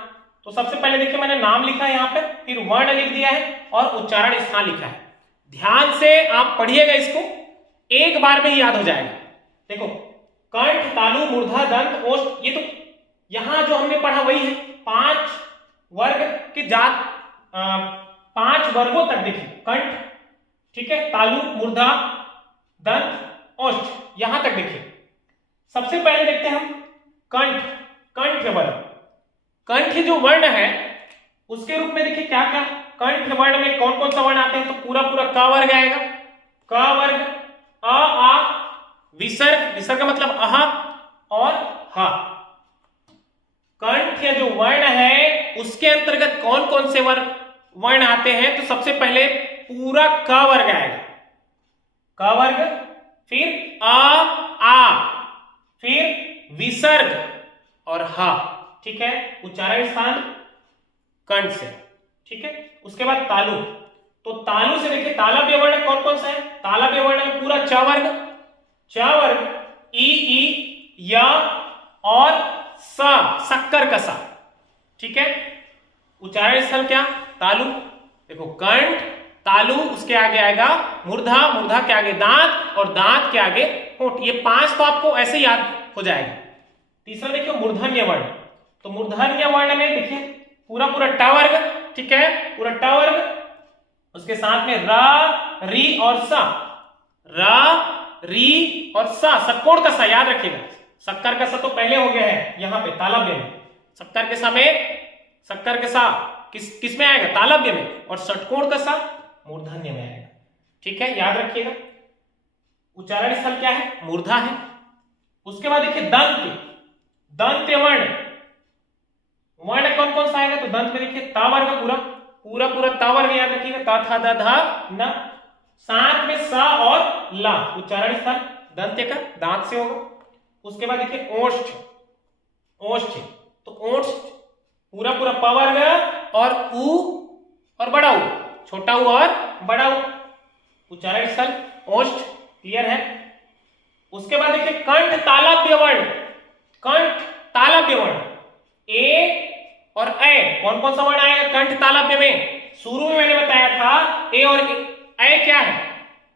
तो सबसे पहले देखिए, मैंने नाम लिखा है यहां पे, फिर वर्ण लिख दिया है और उच्चारण स्थान लिखा है। ध्यान से आप पढ़िएगा, इसको एक बार में ही याद हो जाएगा। देखो, कंठ, तालु, मूर्धा, दंत, ओष्ठ, ये तो यहां जो हमने पढ़ा वही है। 5 वर्ग के जात, 5 वर्गों तक देखिए, कंठ, ठीक है, तालु, मूर्धा, दंत, ओष्ठ, यहां तक देखिए। सबसे पहले देखते हैं हम कंठ, कंठ वर्ण। कंठ जो वर्ण है उसके रूप में देखिए क्या क्या, कंठ वर्ण में कौन कौन सा वर्ण आते हैं, तो पूरा पूरा क वर्ग आएगा, क वर्ग, अ, आ, विसर्ग, विसर्ग का मतलब अहा और हा। कंठ जो वर्ण है उसके अंतर्गत कौन कौन से वर्ण आते हैं, तो सबसे पहले पूरा क वर्ग आएगा, क वर्ग, फिर आ, फिर विसर्ग और हा। ठीक है, उच्चारण स्थान कंठ से। ठीक है, उसके बाद तालु। तो तालु से देखिए, तालव्य वर्ण कौन कौन सा है, तालव्य वर्ण में पूरा च वर्ग, च वर्ग, ई, या और सा, शक्कर का सा। ठीक है, उच्चारण स्थल क्या, तालु। देखो, कंठ, तालु, उसके आगे आएगा मूर्धा, मूर्धा के आगे दांत और दांत के आगे होंठ। ये 5 तो आपको ऐसे याद हो जाएगा। तीसरा देखिए, मूर्धन्य वर्ण। तो मूर्धन्य वर्ण में देखिए पूरा पूरा ट वर्ग, ठीक है, पूरा ट वर्ग, उसके साथ में रा, री और सा, रा, री और सा, षट्कोण का सा याद रखिएगा। शक्कर का सा तो पहले हो गया है यहां पे तालव्य में, शक्कर के सा में, शक्कर के सा किस में आएगा, तालव्य में, और षट्कोण का सा मूर्धन्य में आएगा। ठीक है, याद रखिएगा। उच्चारण स्थल क्या है, मूर्धा है। उसके बाद देखिए दंत, दंत वर्ण, वर्ण कौन कौन सा आएगा, तो दंत में देखिए ता वर्ग, पूरा पूरा पूरा ता वर्ग याद रखिएगा, ता, था, दा, धा, न, साथ में सा और ला। उच्चारण स्थल दंत का दांत से होगा। उसके बाद देखिए ओष्ठ, ओष्ठ, तो ओष्ठ पूरा पूरा प वर्ग और उ और बड़ा उ, छोटा उ और बड़ा उ, उच्चारण स्थल ओष्ठ। क्लियर है। उसके बाद देखिए कंठ तालव्य वर्ण, कंठ तालव्य वर्ण, ए और ए, कौन कौन सा वर्ण आएगा कंठ तालव्य में, शुरू में मैंने बताया था ए और ए क्या है,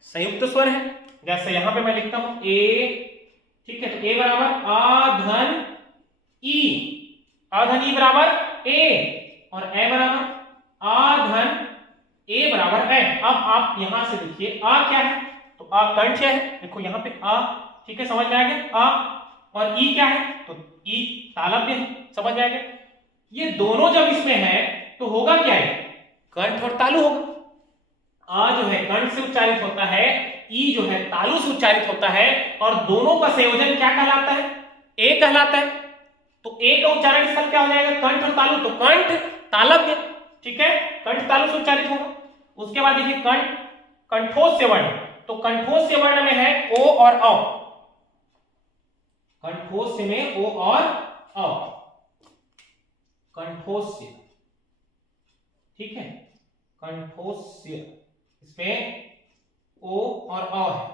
संयुक्त स्वर है। जैसे यहां पे मैं लिखता हूं ए, ठीक है, तो ए बराबर आ धन ई, आ धन ई बराबर ए, और ए बराबर आ धन ए बराबर ए। अब आप यहां से देखिए आ क्या है, तो आ कंठ है, देखो यहां पे आ, ठीक है, समझ में आ गया। आ और ई क्या है, तो ई तालव्य है, समझ में आ गया। ये दोनों जब इसमें है तो होगा क्या है, कंठ और तालु होगा। आ जो है कंठ से उच्चारित होता है, ई जो है तालु से उच्चारित होता है, और दोनों का संयोजन क्या कहलाता है, ए कहलाता है। तो ए का उच्चारण स्थल क्या हो जाएगा, कंठ और तालु, तो कंठ तालव्य, ठीक है, कंठ तालु से उच्चारित होगा। उसके बाद देखिए कंठ, कंठोस्य वर्ण, तो कंठोस्य वर्ण में है ओ और औ, कंठोस्य में ओ और औ, कंठोस्य, ठीक है, कंठोस्य, इसमें ओ और अ है।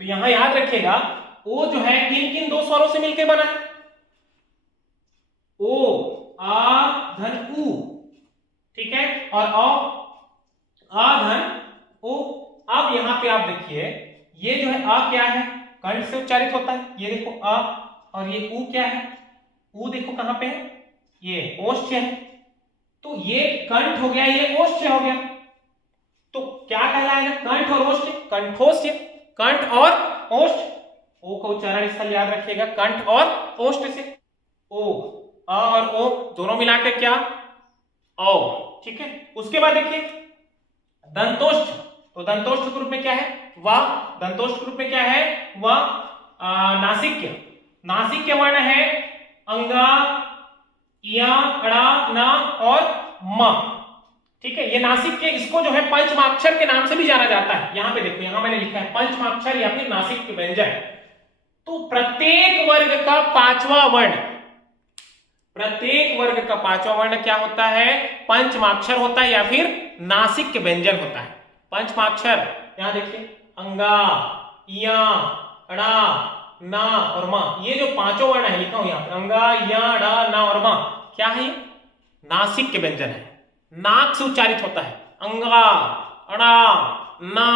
तो यहां याद रखिएगा ओ जो है किन किन दो स्वरों से मिलकर बना है, ओ आ धन उ, ठीक है, और आ धन ओ। अब यहां पे आप देखिए ये जो है आ क्या है, कंठ से उच्चारित होता है, ये देखो आ, और ये उ क्या है, उ देखो कहां पे है, ये ओष्ठ है। तो ये कंठ हो गया, ये ओष्ठ हो गया, तो क्या कहलाएगा, कंठ और ओष्ठ, कंठोस्य, कंठ और ओष्ठ। ओ का उच्चारण स्थल याद रखिएगा कंठ और ओष्ठ से, ओ, आ और ओ दोनों मिलाकर क्या, औ, ठीक है। उसके बाद देखिए दंतोष्ठ, तो दंतोष्ठ के रूप में क्या है? व। दंतोष्ठ के रूप में क्या है? व। नासिक्य, नासिक्य वर्ण है अंगा, या, अड़ा, न और म। ठीक है, ये नासिक्य, इसको जो है पंचमाक्षर के नाम से भी जाना जाता है। यहां पे देखो, यहां मैंने लिखा है पंचमाक्षर या फिर नासिक्य व्यंजन। तो प्रत्येक वर्ग का पांचवा वर्ण, प्रत्येक वर्ग का पांचवा वर्ण क्या होता है? पंचमाक्षर होता है या फिर नासिक्य व्यंजन होता है। पंचमाक्षर, यहां देखिए, अंगा, या, अड़ा, ना और मा, ये जो पांचों वर्ण है लिखा हूं यहां पर, अंगा, या, अड़ा, ना और मा, क्या है? नासिक्य व्यंजन है, नाक से उच्चारित होता है। अंगा, अड़ा, ना,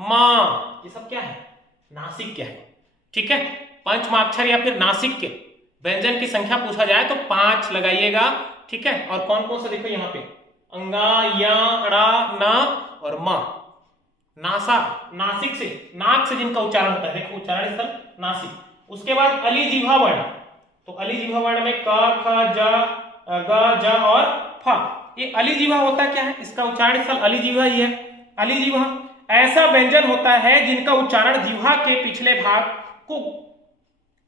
मा, ये सब क्या है? नासिक्य है। ठीक है, पंचमाक्षर या फिर नासिक्य व्यंजन की संख्या पूछा जाए तो 5 लगाइएगा। ठीक है, और कौन कौन सा देखो यहाँ पे, अंगा, या, अड़ा, ना और मा। नासा, नासिक से, नाक से जिनका उच्चारण होता है, देखो उच्चारण स्थल नासिक। उसके बाद अली जिह्वा वर्ण, तो अली जिह्वा वर्ण में क, ख, ज, ग, ज और फ। ये अली जिह्वा होता क्या है? इसका उच्चारण स्थल अली जिह्वा ही है। अली जिह्वा ऐसा व्यंजन होता है जिनका उच्चारण जिह्वा के पिछले भाग को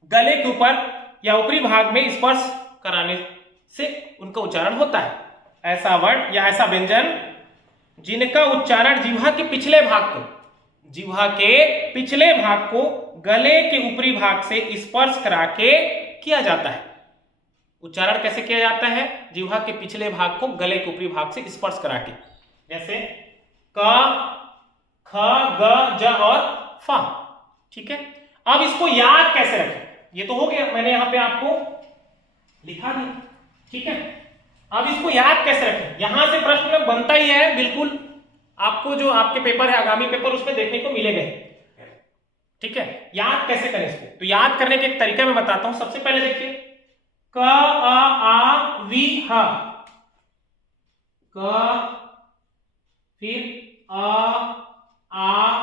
गले के ऊपर या ऊपरी भाग में स्पर्श कराने से उनका उच्चारण होता है। ऐसा वर्ण या ऐसा व्यंजन जिनका उच्चारण जिह्वा के पिछले भाग को, जिह्वा के पिछले भाग को गले के ऊपरी भाग से स्पर्श करा के किया जाता है। उच्चारण कैसे किया जाता है? जिह्वा के पिछले भाग को गले के ऊपरी भाग से स्पर्श करा के, जैसे क, ख, ग, ज और फ। ठीक है, अब इसको याद कैसे रखें? ये तो हो गया, मैंने यहां पे आपको लिखा दिया। ठीक है, अब इसको याद कैसे रखें? यहां से प्रश्न में बनता ही है, बिल्कुल आपको जो आपके पेपर है आगामी पेपर, उसमें देखने को मिलेगा। ठीक है, याद कैसे करें इसको? तो याद करने के एक तरीका मैं बताता हूं। सबसे पहले देखिए, क, अ, आ, वी, ह, क, फिर अ, आ,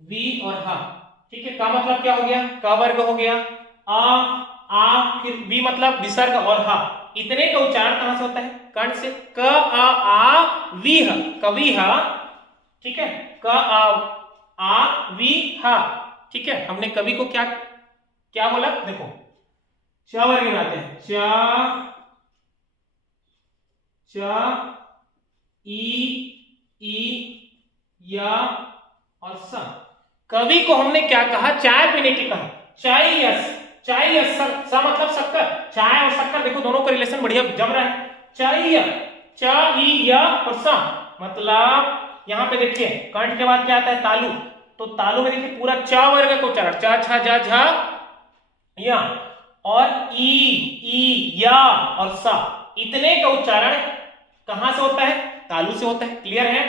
वी और ह। ठीक है, का मतलब क्या हो गया? क वर्ग हो गया। आ, फिर वी मतलब विसर्ग और ह। इतने का उच्चारण कहां से होता है? कंठ से। क, आ, वी, ह, कवि ह। ठीक है, क, आ, वी, ह। ठीक है, हमने कवि को क्या क्या बोला? देखो, च वर्ग में आते हैं, च, ई, या और स। कवि को हमने क्या कहा? चाय पीने की कहा, चाय यस, चाय यस, स मतलब शक्कर। चाय और शक्कर देखो दोनों का रिलेशन बढ़िया जम रहा है। चाय, च, ई, या और स, मतलब यहां पे देखिए कंठ के बाद क्या आता है? तालु। तो तालु में देखिए पूरा च वर्ग का उच्चारण, च, छ, ज, झ, या, और ई, या और स, इतने का उच्चारण कहां से होता है? तालु से होता है। क्लियर है?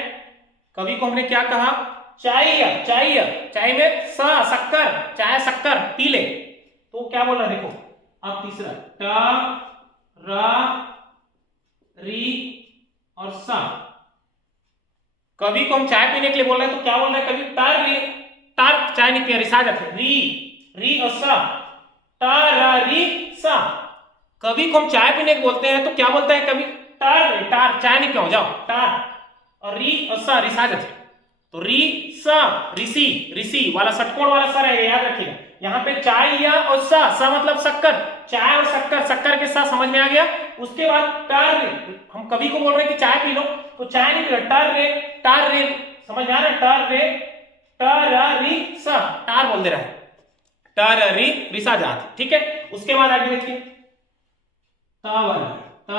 कवि को हमने क्या कहा? चाय, चाय, चाय में स, शक्कर, चाय शक्कर पी ले। तो क्या बोल रहा है? देखो, अब तीसरा ट, र, री और सा। कवि को हम चाय पीने के लिए बोल रहे हैं, तो क्या बोल रहे हैं कवि? टर, री, टर, चाय नहीं पिया, रिसा जाते, री और सा, टर, री, सा। कवि को हम चाय पीने के बोलते हैं, तो क्या बोलता है कवि? टर, टर, चाय नहीं पियो, जाओ, टर, और री और सा, रिसा जाते। तो री, सा, ऋषि, ऋषि वाला षटकोण वाला सा रहेगा, याद रखिएगा। यहाँ पे चाय या और सा मतलब शक्कर, चाय और शक्कर, शक्कर के साथ, समझ में आ गया? उसके बाद टर, हम कवि को बोल रहे हैं कि चाय पी लो, तो चाय नहीं पी लो, टर रे, समझ में आ रहा है? टर रे, टर, री, सा, टार बोल दे रहा है, टर, री, रिसा जात। ठीक है, उसके बाद आगे देखिए, तावल, त,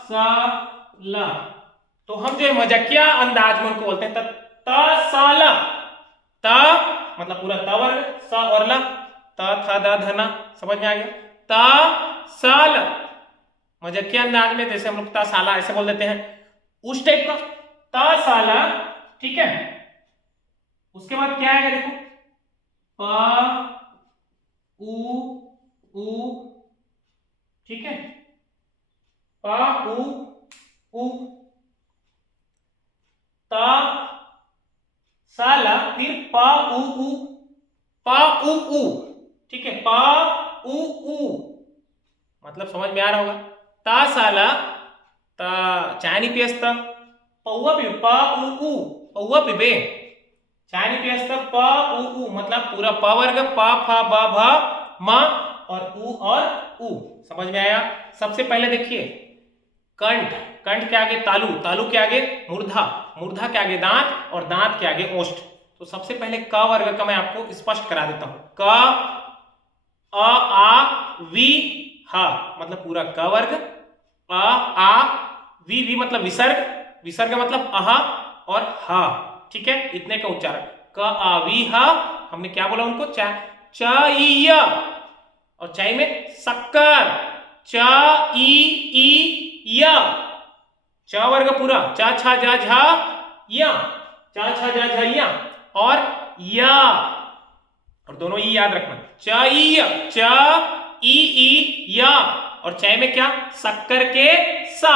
सा, ला। तो हम जो है मजाकिया अंदाज में उनको बोलते हैं तसाला। त मतलब पूरा त वर्ग, स और ला, त, थ, द, ध, न, समझ में आ गया? त, साल, मजाकिया अंदाज में जैसे हम लोग तसाला ऐसे बोल देते हैं, उस टाइप का तसाला। ठीक है, उसके बाद क्या आएगा? देखो, प, उ, ठीक है, प, उ, त, साला, फिर प, उ, प, उ, ठीक है, प, उ, मतलब समझ में आ रहा होगा? ता साला, ता चाय नहीं पियसता, पौवा पिबे, प उ उ, पौवा पिबे। चाय नहीं पिया तो प उ उ, मतलब पूरा प वर्ग, प फ ब भ म और उ और उ। समझ में आया? सबसे पहले देखिए कंठ, कंठ के आगे तालु, तालु के आगे मूर्धा, मूर्धा के आगे दांत और दांत के आगे ओष्ठ। तो सबसे पहले क वर्ग का मैं आपको स्पष्ट करा देता हूं। क अ आ वी ह, मतलब पूरा क वर्ग, अ आ वी मतलब विसर्ग, विसर्ग मतलब अह और ह, ठीक है, इतने का उच्चारण। क आ वी ह, हमने क्या बोला उनको? चा, च ई य, और चाय में शक्कर, च ई ई य, च वर्ग पूरा, च छ ज झ य, च छ ज झ य और य, और दोनों ई याद रखना, च ई य, च ई य, और चाय में क्या? शक्कर के सा,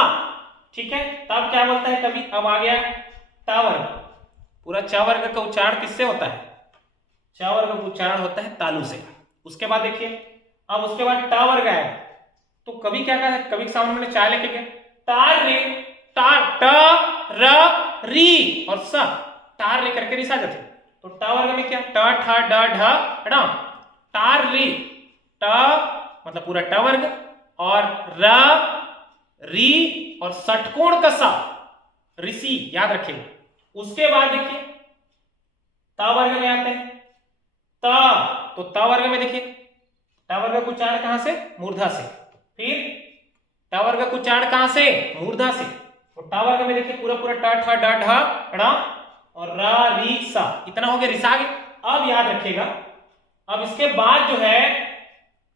ठीक है। तब क्या बोलता है कभी? अब आ गया ट वर्ग, पूरा च वर्ग का उच्चारण किससे होता है? च वर्ग का उच्चारण होता है तालु से। उसके बाद देखिए, अब उसके बाद ट वर्ग आएगा, तो कभी क्या कहा? कभी के सामने मैंने चाय लेके गया, तार रे, तार, ट र री और स, तार रे करके रिसा जाते। तो ट वर्ग में क्या? ट ठ ड ढ ण, तार री, ट मतलब पूरा ट वर्ग और र री और षटकोण का सा, ऋषि, याद रखिएगा। उसके बाद देखिए त वर्ग में आते हैं, त, तो त वर्ग में देखिए ट वर्ग का उच्चारण कहां से? मूर्धा से। फिर ट वर्ग का उच्चारण कहां से? मूर्धा से। तो ट वर्ग में देखिए पूरा पूरा ट ठ ड ढ ण और र री सा, इतना हो गया रिसाग। अब याद रखिएगा, अब इसके बाद जो है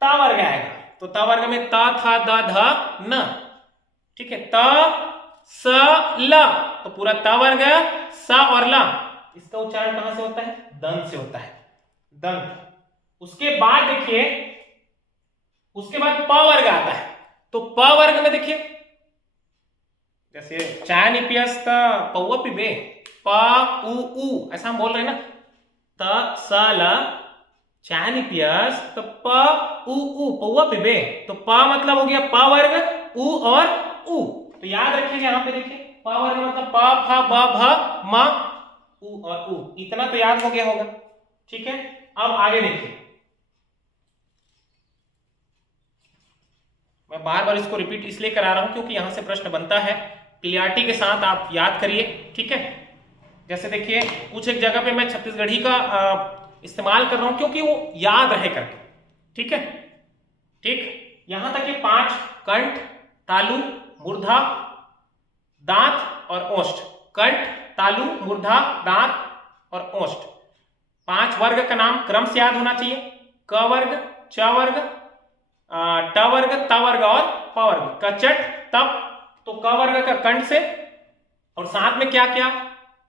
ता वर्ग आएगा, तो ता वर्ग में ता था द ध न, ठीक है, त स ल, तो पूरा ता वर्ग स और ल, इसका उच्चारण कहां से होता है? दंत से होता है, दंत। उसके बाद देखिए, उसके बाद प वर्ग आता है, तो प वर्ग में देखिए जैसे चाय नहीं पियस त पौवा पिबे, प उ उ, ऐसा हम बोल रहे हैं ना, त स ल, चाय नहीं पियस तो प उ उ, पौवा पिबे, तो प मतलब हो गया प वर्ग, उ और उ। तो याद रखिएगा यहां पे देखिए प वर्ग मतलब प फ ब भ म उ और उ, इतना तो याद हो गया होगा, ठीक है। अब आगे देखिए, मैं बार बार इसको रिपीट इसलिए करा रहा हूं क्योंकि यहां से प्रश्न बनता है, क्लियरिटी के साथ आप याद करिए, ठीक है। जैसे देखिए कुछ एक जगह पे मैं छत्तीसगढ़ी का इस्तेमाल कर रहा हूं क्योंकि वो याद रहे करके, ठीक है। ठीक, यहां तक ये 5 कंठ, तालु, मूर्धा, दांत और ओष्ठ, कंठ, तालु, मूर्धा, दांत और ओष्ठ, 5 वर्ग का नाम क्रम से याद होना चाहिए। क वर्ग, च वर्ग, ट वर्ग, त वर्ग और प वर्ग। कचट, तप, तो क वर्ग का कंठ से, और साथ में क्या क्या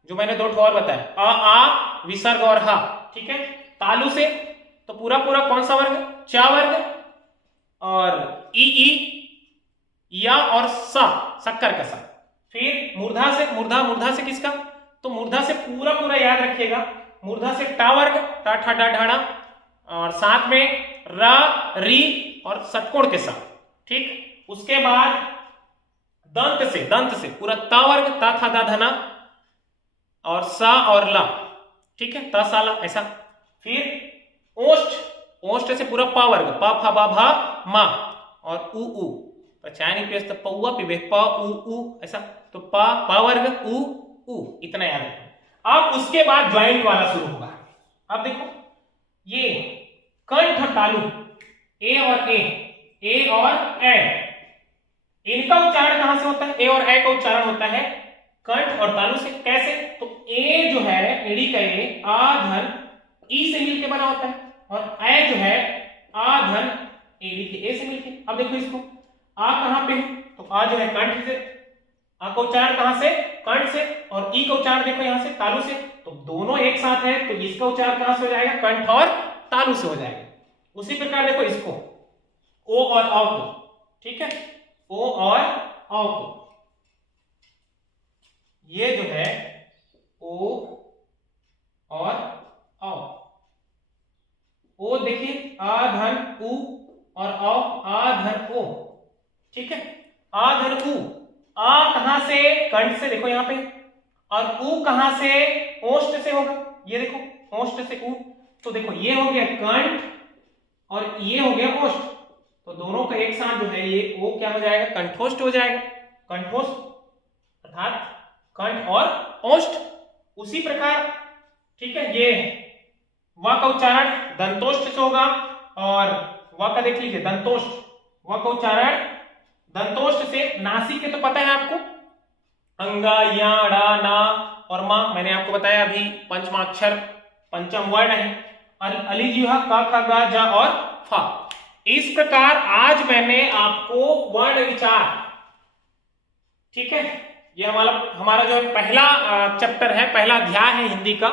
जो मैंने 2 और बताया, अ आ विसर्ग और ह, ठीक है। तालु से तो पूरा पूरा कौन सा वर्ग? च वर्ग, और ई या और सा, शक्कर का सा। फिर मूर्धा से, मूर्धा, मूर्धा से किसका? तो मूर्धा से पूरा पूरा याद रखिएगा, मूर्धा से टा वर्ग, टा ठा डा ढाड़ा, और साथ में र री और षटकोण के साथ, ठीक। उसके बाद दंत से, दंत से पूरा ता वर्ग, ता था दा धना और सा और ला, ठीक है, ता सा ला, ऐसा। फिर ओष्ठ, ओष्ठ से पूरा पा वर्ग, पा फा बा भा मा और उ, तो चाय नहीं पियस तो पौवा पिबे, प उ उ, ऐसा। तो पा वर्ग, उ, इतना याद रखो। अब उसके बाद ज्वाइंट वाला शुरू होगा। अब देखो ये कंठ और तालु, ए और ए, इनका उच्चारण कहां से होता है? ए और ए का उच्चारण होता है कंठ और तालु से। कैसे? तो ए जो है एड़ी का ए, आ धन ई से मिलके बना होता है, और ए जो है आ धन एड़ी के ए से मिलके। अब देखो इसको, आ कहां पे है? तो आ जो है कंठ से, आ का उच्चारण कहां से? कंठ से, और ई का उच्चारण देखो यहां से तालु से, तो दोनों एक साथ है, तो इसका उच्चारण कहां से हो जाएगा? कंठ और तालु से हो जाएगा। उसी प्रकार देखो इसको, ओ और औ को, ठीक है, ओ और औ को, ये जो है ओ और औ, ओ देखिए आ धन उ और औ आ धन ओ, ठीक है, आ धन उ। आ कहां से? कंठ से, देखो यहां पे और ऊ कहां से, ओष्ठ से होगा, ये देखो ओष्ठ से ऊ, तो देखो ये हो गया कंठ और ये हो गया ओष्ठ, तो दोनों का एक साथ जो है ये ओ क्या हो जाएगा, कंठोष्ठ हो जाएगा, कंठोष्ठ अर्थात कंठ और ओष्ठ। उसी प्रकार ठीक है, ये व का उच्चारण दंतोष्ठ से होगा और व का देख लीजिए दंतोष्ठ, व का उच्चारण दंतोष्ठ से। नासिक के तो पता है आपको, अंगा, या, ड़ा, ना और मा, मैंने आपको बताया अभी पंचमाक्षर पंचम वर्ण है। और अलिजिह्वा क ख ग ज और फ। इस प्रकार आज मैंने आपको वर्ण विचार, ठीक है, ये हमारा जो पहला चैप्टर है, पहला अध्याय है हिंदी का,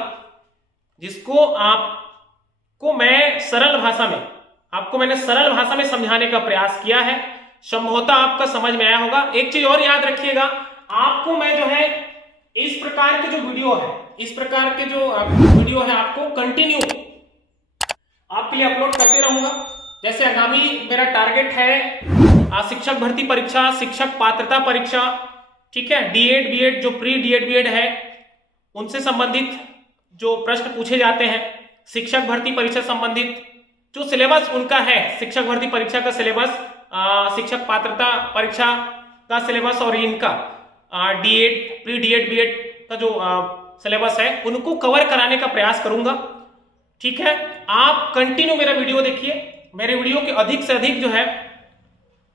जिसको आपको मैं सरल भाषा में, आपको मैंने सरल भाषा में समझाने का प्रयास किया है। संभवतः आपका समझ में आया होगा। एक चीज और याद रखिएगा, आपको मैं जो है इस प्रकार के जो वीडियो है, इस प्रकार के जो वीडियो है आपको कंटिन्यू आपके लिए अपलोड करते रहूंगा। जैसे आगामी मेरा टारगेट है शिक्षक भर्ती परीक्षा, शिक्षक पात्रता परीक्षा, ठीक है, डीएड बीएड, जो प्री डीएड बीएड है उनसे संबंधित जो प्रश्न पूछे जाते हैं, शिक्षक भर्ती परीक्षा संबंधित जो सिलेबस उनका है, शिक्षक भर्ती परीक्षा का सिलेबस, शिक्षक पात्रता परीक्षा का सिलेबस और इनका डीएड प्री डीएड बीएड का जो सिलेबस है उनको कवर कराने का प्रयास करूंगा। ठीक है, आप कंटिन्यू मेरा वीडियो देखिए, मेरे वीडियो के अधिक से अधिक जो है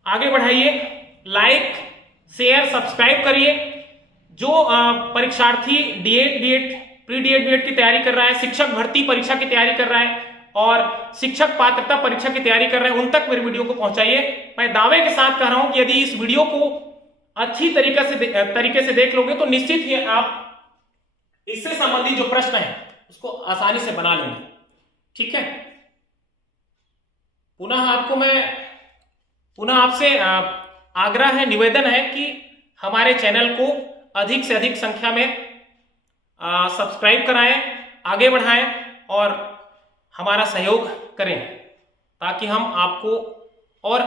आगे बढ़ाइए, लाइक शेयर सब्सक्राइब करिए। जो परीक्षार्थी DEd BEd pre DEd BEd की तैयारी कर रहा है, शिक्षक भर्ती परीक्षा की तैयारी कर रहा है और शिक्षक पात्रता परीक्षा की तैयारी कर रहे हैं, उन तक मेरे वीडियो को पहुंचाइए। मैं दावे के साथ कह रहा हूं कि यदि इस वीडियो को अच्छी तरीके से देख लोगे तो निश्चित ही आप इससे संबंधित जो प्रश्न है उसको आसानी से बना लेंगे। ठीक है, पुनः आपसे आग्रह है, निवेदन है कि हमारे चैनल को अधिक से अधिक संख्या में सब्सक्राइब कराएं, आगे बढ़ाएं और हमारा सहयोग करें, ताकि हम आपको और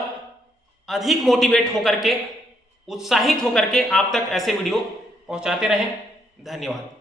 अधिक मोटिवेट होकर के, उत्साहित होकर के आप तक ऐसे वीडियो पहुंचाते रहें। धन्यवाद।